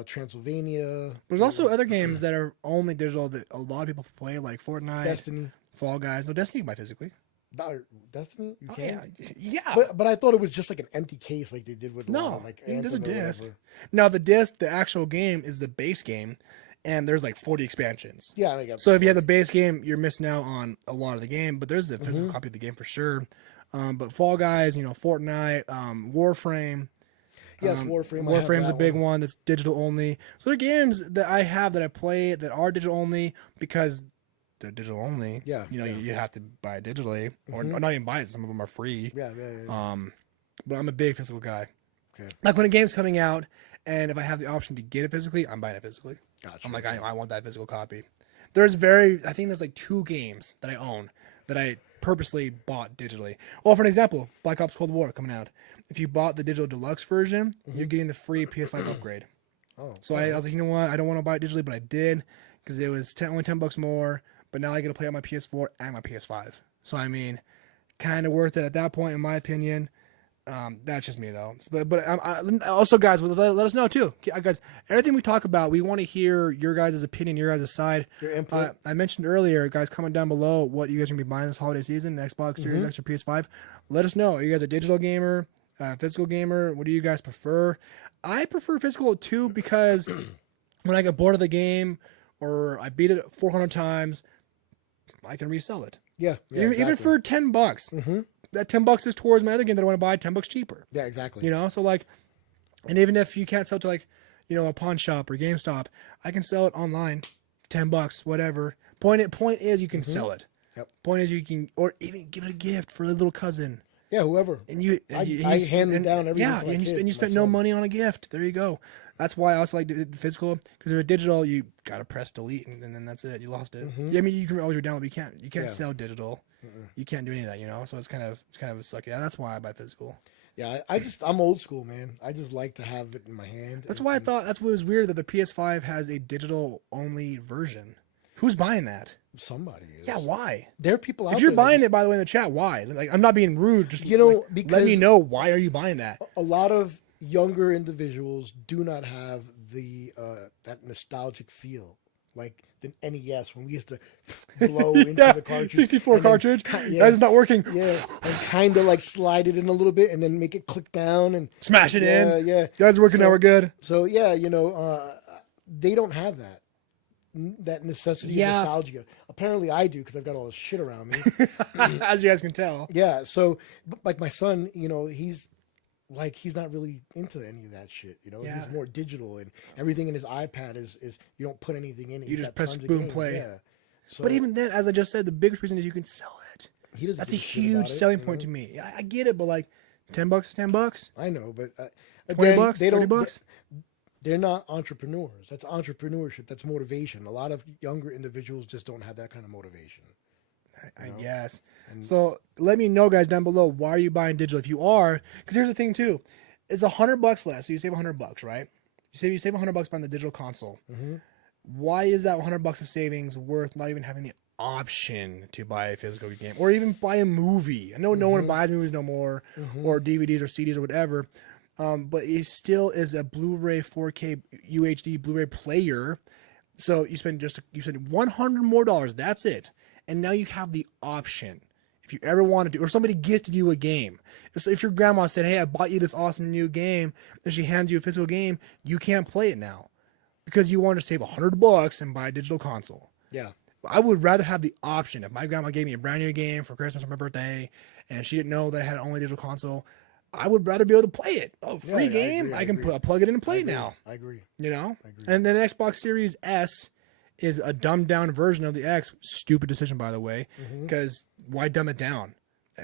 Transylvania. There's also other games that are only digital that a lot of people play, like Fortnite, Destiny, Fall Guys. No, Destiny you can buy physically. Destiny, you can. Yeah. But I thought it was just like an empty case, like they did with there's a disc. Now the disc, the actual game is the base game. And there's like 40 expansions. Yeah. So if you have the base game, you're missing out on a lot of the game. But there's the physical copy of the game for sure. But Fall Guys, Fortnite, Warframe. Yes, Warframe. Warframe's a big one that's digital only. So there are games that I have that I play that are digital only because they're digital only. Yeah. You have to buy it digitally or not even buy it. Some of them are free. Yeah. But I'm a big physical guy. Okay. Like when a game's coming out, and if I have the option to get it physically, I'm buying it physically. Gotcha. I'm like, I want that physical copy. I think there's like 2 games that I own that I purposely bought digitally. Well, for an example, Black Ops Cold War coming out. If you bought the digital deluxe version, you're getting the free PS5 upgrade. Oh, So I was like, you know what? I don't want to buy it digitally, but I did because it was only $10 more. But now I get to play on my PS4 and my PS5. So I mean, kind of worth it at that point, in my opinion. That's just me though. But also, guys, let us know too, guys. Everything we talk about, we want to hear your guys' opinion, your guys' side. Your input. I mentioned earlier, guys, comment down below what you guys are gonna be buying this holiday season, Xbox Series X or PS5. Let us know. Are you guys a digital gamer, physical gamer? What do you guys prefer? I prefer physical too because when I get bored of the game or I beat it 400 times, I can resell it. Yeah, even for $10. Mm-hmm. That $10 is towards my other game that I want to buy $10 cheaper. Yeah, exactly. You know, so like, and even if you can't sell it to like, you know, a pawn shop or GameStop, I can sell it online, $10, whatever. Point is you can sell it. Yep. Point is you can, or even give it a gift for a little cousin. Yeah, whoever. And you, I hand it down every. Yeah, and you spent no money on a gift. There you go. That's why I also like physical, because if it's digital, you gotta press delete and then that's it. You lost it. Yeah, I mean, you can always download, but you can't sell digital. You can't do any of that, you know. So it's kind of a suck. Yeah, that's why I buy physical. Yeah, I'm old school, man. I just like to have it in my hand. That's why I thought that's what was weird that the PS5 has a digital only version. Who's buying that? Somebody is. Yeah, why? There are people out there. If you're buying it, by the way, in the chat, why? Like, I'm not being rude. Just because let me know why are you buying that. A lot of younger individuals do not have the that nostalgic feel like the NES when we used to blow into the cartridge. 64 cartridge. That is not working. Yeah, and kind of like slide it in a little bit and then make it click down and smash it in. Yeah, guys are working now. We're good. So yeah, they don't have that necessity of nostalgia. Apparently I do because I've got all this shit around me. As you guys can tell. Yeah, so like my son, he's not really into any of that shit. He's more digital and everything in his iPad is you don't put anything in it. You just press boom play. Yeah. So, but even then, as I just said, the biggest reason is you can sell it. That's a huge selling point to me. I get it, but like $10 is $10. I know, but $20, they don't. $30. They're not entrepreneurs. That's entrepreneurship. That's motivation. A lot of younger individuals just don't have that kind of motivation. I guess. So let me know, guys, down below. Why are you buying digital? If you are, because here's the thing too, it's $100 less. So you save $100, right? You save $100 buying the digital console. Mm-hmm. Why is that $100 of savings worth not even having the option to buy a physical game or even buy a movie? I know no one buys movies no more, or DVDs or CDs or whatever. But it still is a Blu-ray 4K UHD Blu-ray player. So you spend $100 more. That's it. And now you have the option. If you ever wanted to, or somebody gifted you a game. So if your grandma said, hey, I bought you this awesome new game, and she hands you a physical game, you can't play it now. Because you want to save $100 and buy a digital console. Yeah. I would rather have the option. If my grandma gave me a brand new game for Christmas or my birthday, and she didn't know that I had only digital console, I would rather be able to play it. Oh, free game. I can plug it in and play it now. I agree. You know? And then Xbox Series S is a dumbed down version of the X. Stupid decision, by the way, because why dumb it down?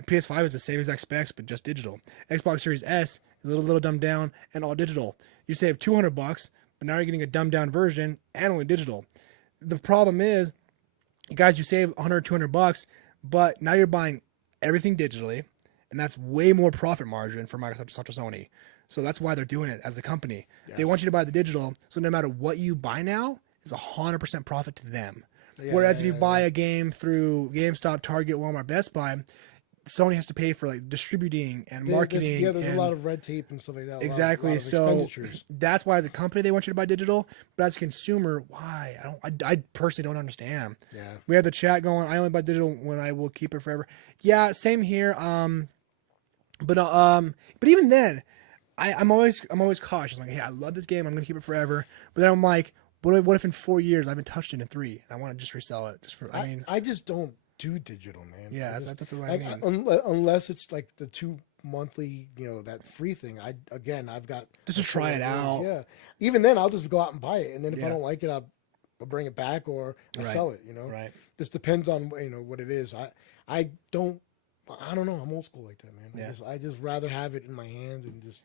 PS5 is the same exact specs, but just digital. Xbox Series S is a little dumbed down and all digital. You save $200, but now you're getting a dumbed down version and only digital. The problem is, guys, you save $100, $200, but now you're buying everything digitally. And that's way more profit margin for Microsoft, Sony. So that's why they're doing it as a company. Yes. They want you to buy the digital. So no matter what you buy now, is 100% profit to them. Whereas if you buy a game through GameStop, Target, Walmart, Best Buy, Sony has to pay for like distributing and marketing. There's a lot of red tape and stuff like that. Exactly. A lot of so that's why as a company they want you to buy digital. But as a consumer, why? I personally don't understand. Yeah. We have the chat going. I only buy digital when I will keep it forever. Yeah, same here. But even then, I'm always cautious. Like, hey, I love this game. I'm gonna keep it forever. But then I'm like, what if in 4 years I haven't touched it in 3? I want to just resell it. I just don't do digital, man. Yeah, that's what I mean. Unless it's like the 2 monthly, that free thing. I've got just to try it out. Yeah. Even then, I'll just go out and buy it, and then if I don't like it, I'll bring it back or I'll sell it. Right. This depends on what it is. I don't know. I'm old school like that, man. Yeah. I just rather have it in my hands and just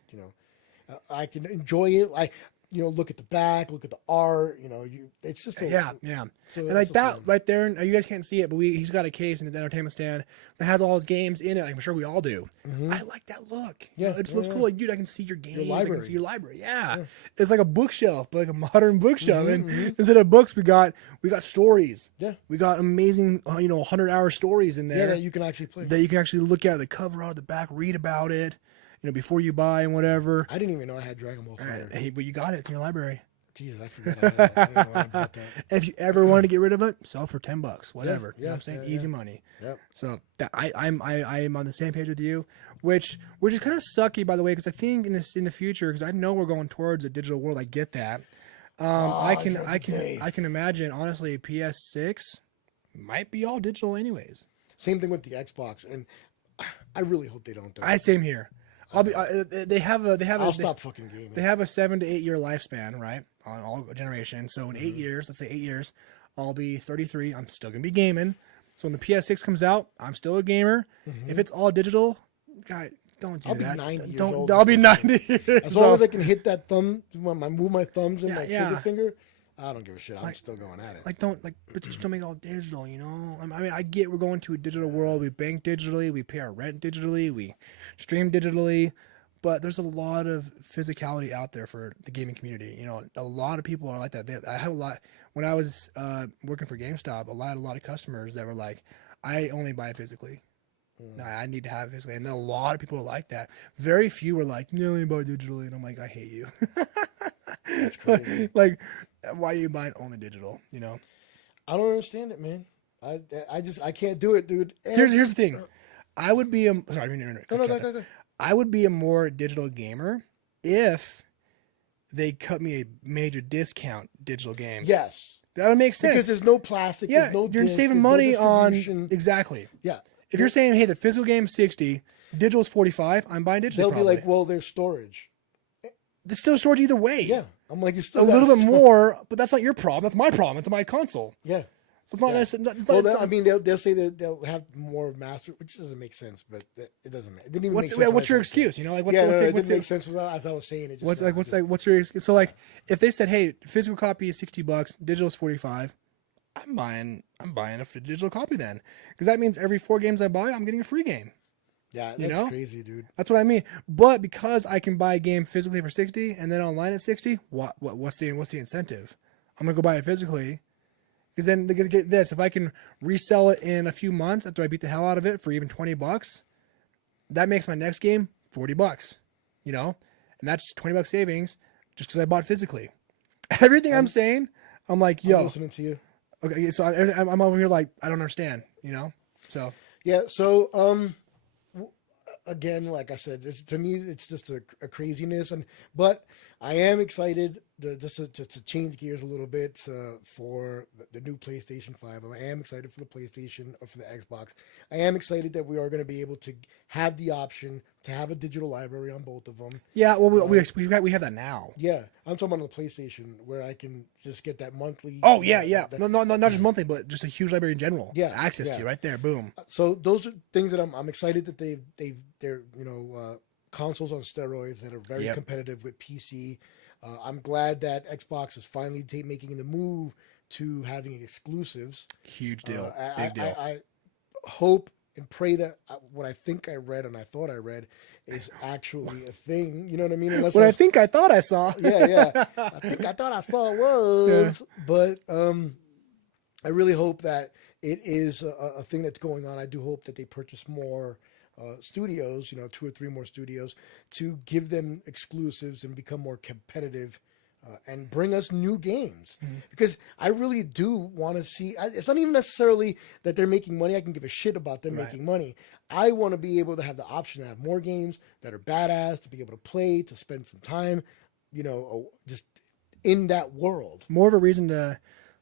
I can enjoy it. look at the back, look at the art. It's just yeah. So And like it's that right there, and you guys can't see it, but he's got a case in his entertainment stand that has all his games in it. I'm sure we all do. I like that look. It looks cool. Like, dude, I can see your games. I can see your library. Yeah. It's like a bookshelf, but like a modern bookshelf. And instead of books, we got stories. Yeah. We got amazing, 100-hour stories in there. Yeah, that you can actually play. That you can actually look at the cover out of the back, read about it, before you buy and whatever. I didn't even know I had Dragon Ball Fighter. Hey, but you got it. It's in your library. Jesus, I forgot I had that. I didn't know I bought that. If you ever wanted to get rid of it, sell for $10, whatever. Yeah, You know what I'm saying? Easy money. Yep. So I'm on the same page with you, which is kind of sucky, by the way, because I think in the future, because I know we're going towards a digital world. I get that. I can imagine, honestly, PS6 might be all digital anyways. Same thing with the Xbox, and I really hope they don't. Same here. I'll stop fucking gaming. They have a 7 to 8 year lifespan, right, on all generations. So in 8 years, let's say 8 years, I'll be 33. I'm still gonna be gaming. So when the PS6 comes out, I'm still a gamer. If it's all digital, guy, don't do that. I'll be 90 years old. I'll be 90 years. As long as I can hit that thumb, move my thumbs and my yeah. trigger finger, I don't give a shit. I'm still going at it. But just don't make it all digital, I mean, I get we're going to a digital world. We bank digitally. We pay our rent digitally. We stream digitally. But there's a lot of physicality out there for the gaming community. A lot of people are like that. I have a lot. When I was working for GameStop, a lot of customers that were like, I only buy it physically. No, I need to have it physically. And a lot of people are like that. Very few are like, no, I only buy it digitally. And I'm like, I hate you. That's crazy. Like, why are you buying only digital? I don't understand it, man. I can't do it, dude. Here's the thing. I would be sorry, Go. I would be a more digital gamer if they cut me a major discount digital games. Yes. That would make sense. Because there's no plastic, there's no you're disc, saving there's money no on distribution. exactly. Yeah. If you're saying, hey, the physical game's 60, digital's 45, I'm buying digital. They'll probably. be like, well, there's storage. There's still storage either way. Yeah. I'm like, you still a little bit more, but that's not your problem. That's my problem. It's my console. Yeah. So it's not Yeah. necessarily. Well, I mean, they'll say that they'll have more master, which doesn't make sense, but it doesn't. It didn't even make sense. What's your excuse? It didn't make sense as I was saying it. What's your excuse? So if they said, hey, physical copy is $60, digital is 45, I'm buying a digital copy then, because that means every 4 games I buy, I'm getting a free game. Yeah, that's crazy, dude. That's what I mean. But because I can buy a game physically for 60 and then online at 60, what's the incentive? I'm gonna go buy it physically. Because then they get this. If I can resell it in a few months after I beat the hell out of it for even $20, that makes my next game $40. And that's $20 savings just because I bought physically. Everything I'm saying, I'm like, yo, I'm listening to you. Okay, so I'm over here like I don't understand. So yeah. So again, like I said, to me, it's just a craziness, but I am excited to change gears a little bit for the new PlayStation 5. I am excited for the PlayStation or for the Xbox. I am excited that we are going to be able to have the option to have a digital library on both of them. Yeah, well, we have that now. Yeah, I'm talking about the PlayStation where I can just get that monthly. Oh yeah. No, not just monthly, but just a huge library in general. Yeah, access to right there. Boom. So those are things that I'm excited that they're consoles on steroids that are very competitive with PC. I'm glad that Xbox is finally making the move to having exclusives. Huge deal. Big deal. I hope and pray that what I think I read and I thought I read is actually a thing. You know what I mean? Unless I thought I saw. Yeah. I thought I saw it was. Yeah. But I really hope that it is a thing that's going on. I do hope that they purchase more studios, 2 or 3 more studios, to give them exclusives and become more competitive and bring us new games. Mm-hmm. Because I really do want to see, it's not even necessarily that they're making money. I can give a shit about them making money. I want to be able to have the option to have more games that are badass, to be able to play, to spend some time, just in that world. More of a reason to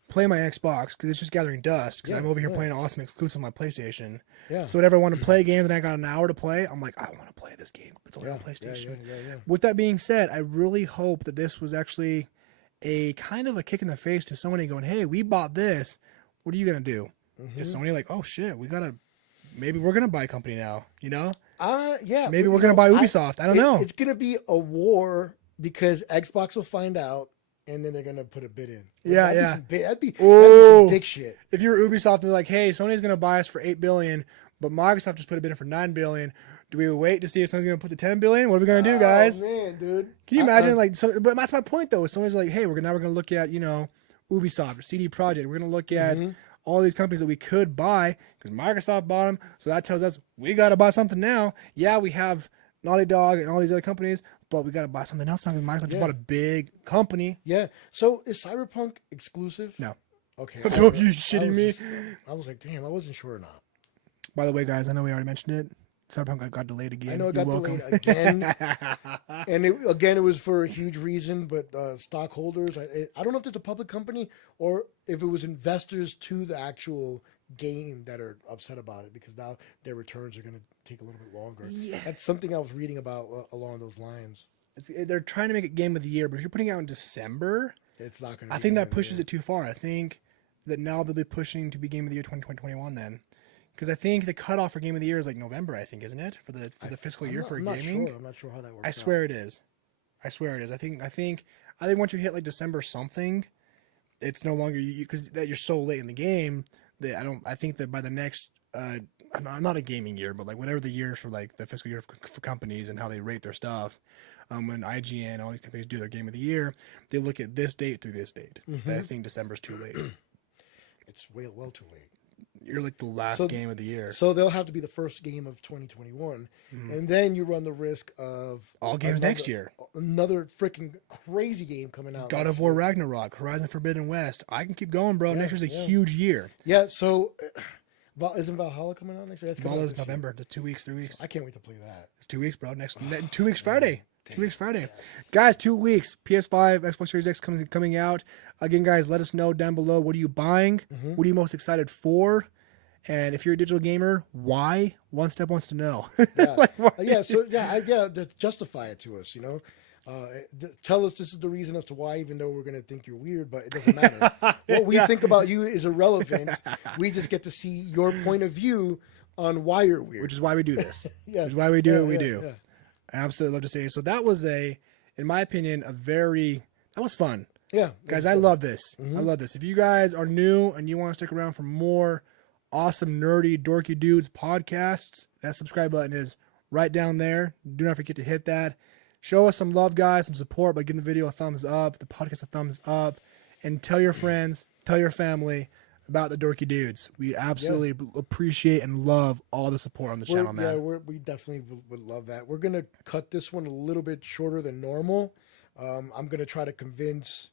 play my Xbox because it's just gathering dust because I'm over here playing awesome exclusive on my PlayStation. Yeah. So whenever I want to play games and I got an hour to play, I'm like, I want to play this game. It's only on PlayStation. Yeah. With that being said, I really hope that this was actually a kind of a kick in the face to somebody going, hey, we bought this. What are you going to do? Mm-hmm. Is Sony like, oh shit, maybe we're going to buy a company now, Yeah. Maybe we're going to buy Ubisoft. I don't know. It's going to be a war because Xbox will find out, and then they're gonna put a bid in. Yeah, That'd be some dick shit. If you're Ubisoft, they're like, hey, Sony's gonna buy us for $8 billion, but Microsoft just put a bid in for $9 billion. Do we wait to see if Sony's gonna put the $10 billion? What are we gonna do, guys? Oh man, dude. Can you imagine but that's my point though. Sony's like, hey, we're gonna look at Ubisoft or CD Projekt. We're gonna look at all these companies that we could buy because Microsoft bought them. So that tells us we gotta buy something now. Yeah, we have Naughty Dog and all these other companies, but we gotta buy something else now because Microsoft just bought a big company. Yeah. So is Cyberpunk exclusive? No. Okay. Are you shitting me? I was like, damn, I wasn't sure or not. By the way, guys, I know we already mentioned it. Cyberpunk got delayed again. I know it got delayed again. And it was for a huge reason, but stockholders, I don't know if it's a public company or if it was investors to the actual game that are upset about it because now their returns are going to take a little bit longer. Yeah. That's something I was reading about along those lines. They're trying to make it game of the year, but if you're putting it out in December, it's not going to. I think that pushes it too far. I think that now they'll be pushing to be game of the year 2021 then. Because I think the cutoff for Game of the Year is like November, I think, isn't it? For the fiscal year for gaming. I'm not sure how that works. I swear it is. I think once you hit like December something, it's no longer because that you're so late in the game that I think that by the next not a gaming year, but like whatever the years for like the fiscal year for companies and how they rate their stuff. When IGN, all these companies do their Game of the Year, they look at this date through this date. I think December's too late. It's well too late. You're like the last game of the year. So they'll have to be the first game of 2021. And then you run the risk of all games next year. Another freaking crazy game coming out. God of War Ragnarok, Horizon Forbidden West. I can keep going, bro. Next year's a huge year. Yeah, so isn't Valhalla coming out next year? Valhalla's November, 2 weeks, 3 weeks. I can't wait to play that. It's 2 weeks, bro. Next 2 weeks Friday. 2 weeks Friday. Yes. Guys, 2 weeks. PS5, Xbox Series X coming out. Again, guys, let us know down below. What are you buying? What are you most excited for? And if you're a digital gamer, why? One Step wants to know. Yeah. Justify it to us, tell us this is the reason as to why, even though we're going to think you're weird, but it doesn't matter. What we think about you is irrelevant. We just get to see your point of view on why you're weird. Which is why we do this. Which is why we do what we do. Yeah. I absolutely love to say it. So that was in my opinion, that was fun. Yeah. Guys, I love this. I love this. If you guys are new and you want to stick around for more awesome, nerdy, dorky dudes podcasts, that subscribe button is right down there. Do not forget to hit that. Show us some love, guys, some support by giving the video a thumbs up, the podcast a thumbs up, and tell your friends, tell your family about the Dorky Dudes. We absolutely appreciate and love all the support on the channel, man. Yeah, we definitely would love that. We're going to cut this one a little bit shorter than normal. I'm going to try to convince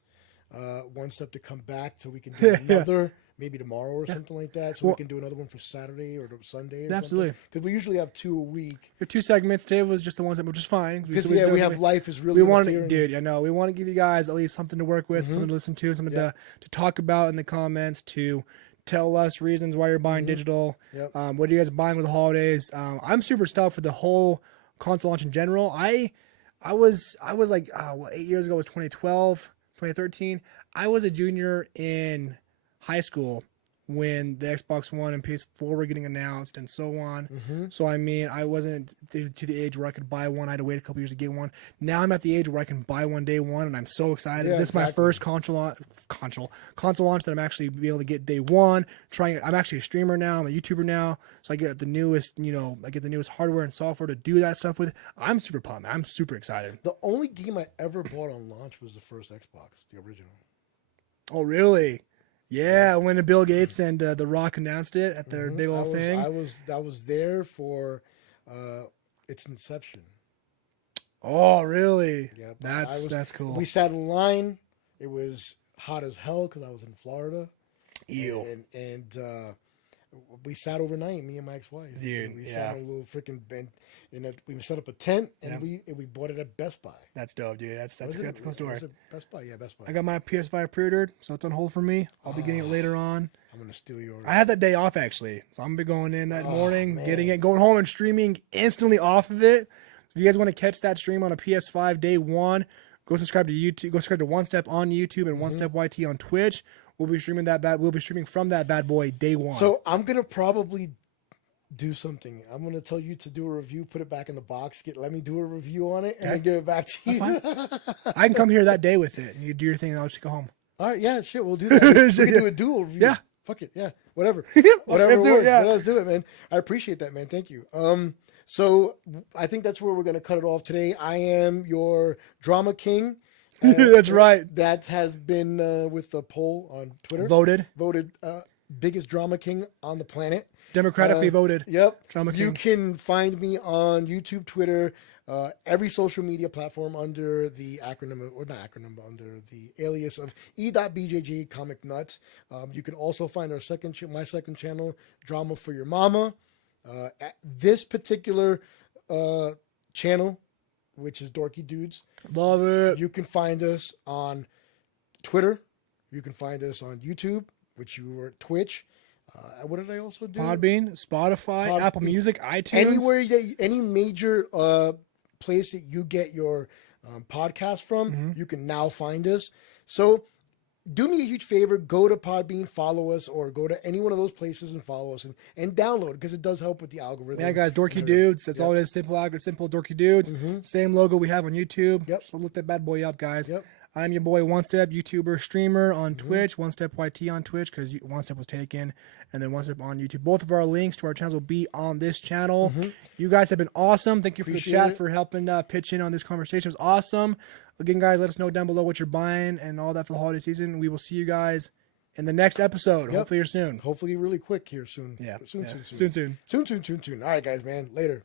One Step to come back so we can do another, maybe tomorrow or something like that, so we can do another one for Saturday or Sunday or absolutely. Because we usually have 2 a week. Your 2 segments. Today was just the one, which is fine. Because we have life is really. We want to, dude. I know we want to give you guys at least something to work with, something to listen to, something to talk about in the comments, to tell us reasons why you're buying digital. Yep. What are you guys buying with the holidays? I'm super stoked for the whole console launch in general. I was like 8 years ago was 2012, 2013. I was a junior in high school when the Xbox One and PS4 were getting announced and so on. So, I mean, I wasn't to the age where I could buy one. I had to wait a couple years to get one. Now I'm at the age where I can buy one day one, and I'm so excited. This is my first console launch that I'm actually be able to get day one. I'm actually a streamer now. I'm a YouTuber now. So I get the newest, hardware and software to do that stuff with. I'm super pumped. I'm super excited. The only game I ever bought on launch was the first Xbox, the original. Oh, really? Yeah, when Bill Gates and The Rock announced it at their big old thing. I was there for its inception. Oh, really? Yeah, that's cool. We sat in line. It was hot as hell because I was in Florida. Ew. And we sat overnight, me and my ex-wife. Dude, we sat on a little freaking bench. We set up a tent, and we bought it at Best Buy. That's dope, dude. That's a cool story. Best Buy, yeah, Best Buy. I got my PS5 pre-ordered, so it's on hold for me. I'll be getting it later on. I'm gonna steal yours. I had that day off actually, so I'm gonna be going in that morning, getting it, going home and streaming instantly off of it. If you guys want to catch that stream on a PS5 day one, go subscribe to YouTube. Go subscribe to One Step on YouTube and One Step YT on Twitch. We'll be streaming from that bad boy day one. So I'm gonna probably do something. I'm gonna tell you to do a review, put it back in the box, let me do a review on it, and then give it back to you. I can come here that day with it, and you do your thing, and I'll just go home. All right, yeah, shit, we'll do that. We can do a dual review. Yeah. Fuck it, yeah, whatever. Whatever Let's works. yeah. Let's do it, man. I appreciate that, man. Thank you. So I think that's where we're gonna cut it off today. I am your drama king. That's right. That has been with the poll on Twitter. Voted biggest drama king on the planet. democratically voted. Yep. Drama You king. can find me on YouTube, Twitter, every social media platform under the acronym, or not acronym, under the alias of E.BJJ Comic Nuts. You can also find our my second channel, Drama for Your Mama. At this particular channel, which is Dorky Dudes, Love it. you can find us on Twitter. You can find us on YouTube, which you were Twitch. What did I also do? Podbean, Spotify, Apple Music, iTunes. Anywhere, any major place that you get your podcast from, you can now find us. So do me a huge favor, go to Podbean, follow us, or go to any one of those places and follow us and download, because it does help with the algorithm. Yeah, guys, Dorky Dudes. That's all it is. Simple Dorky Dudes. Same logo we have on YouTube. Yep. So look that bad boy up, guys. Yep. I'm your boy One Step, YouTuber, streamer on Twitch. One Step YT on Twitch, because One Step was taken, and then One Step on YouTube. Both of our links to our channels will be on this channel. You guys have been awesome. Thank you for the chat for helping pitch in on this conversation. It was awesome. Again, guys, let us know down below what you're buying and all that for the holiday season. We will see you guys in the next episode. Hopefully, you're soon. Hopefully, really quick here soon. Yeah. Soon. Soon. All right, guys, man. Later.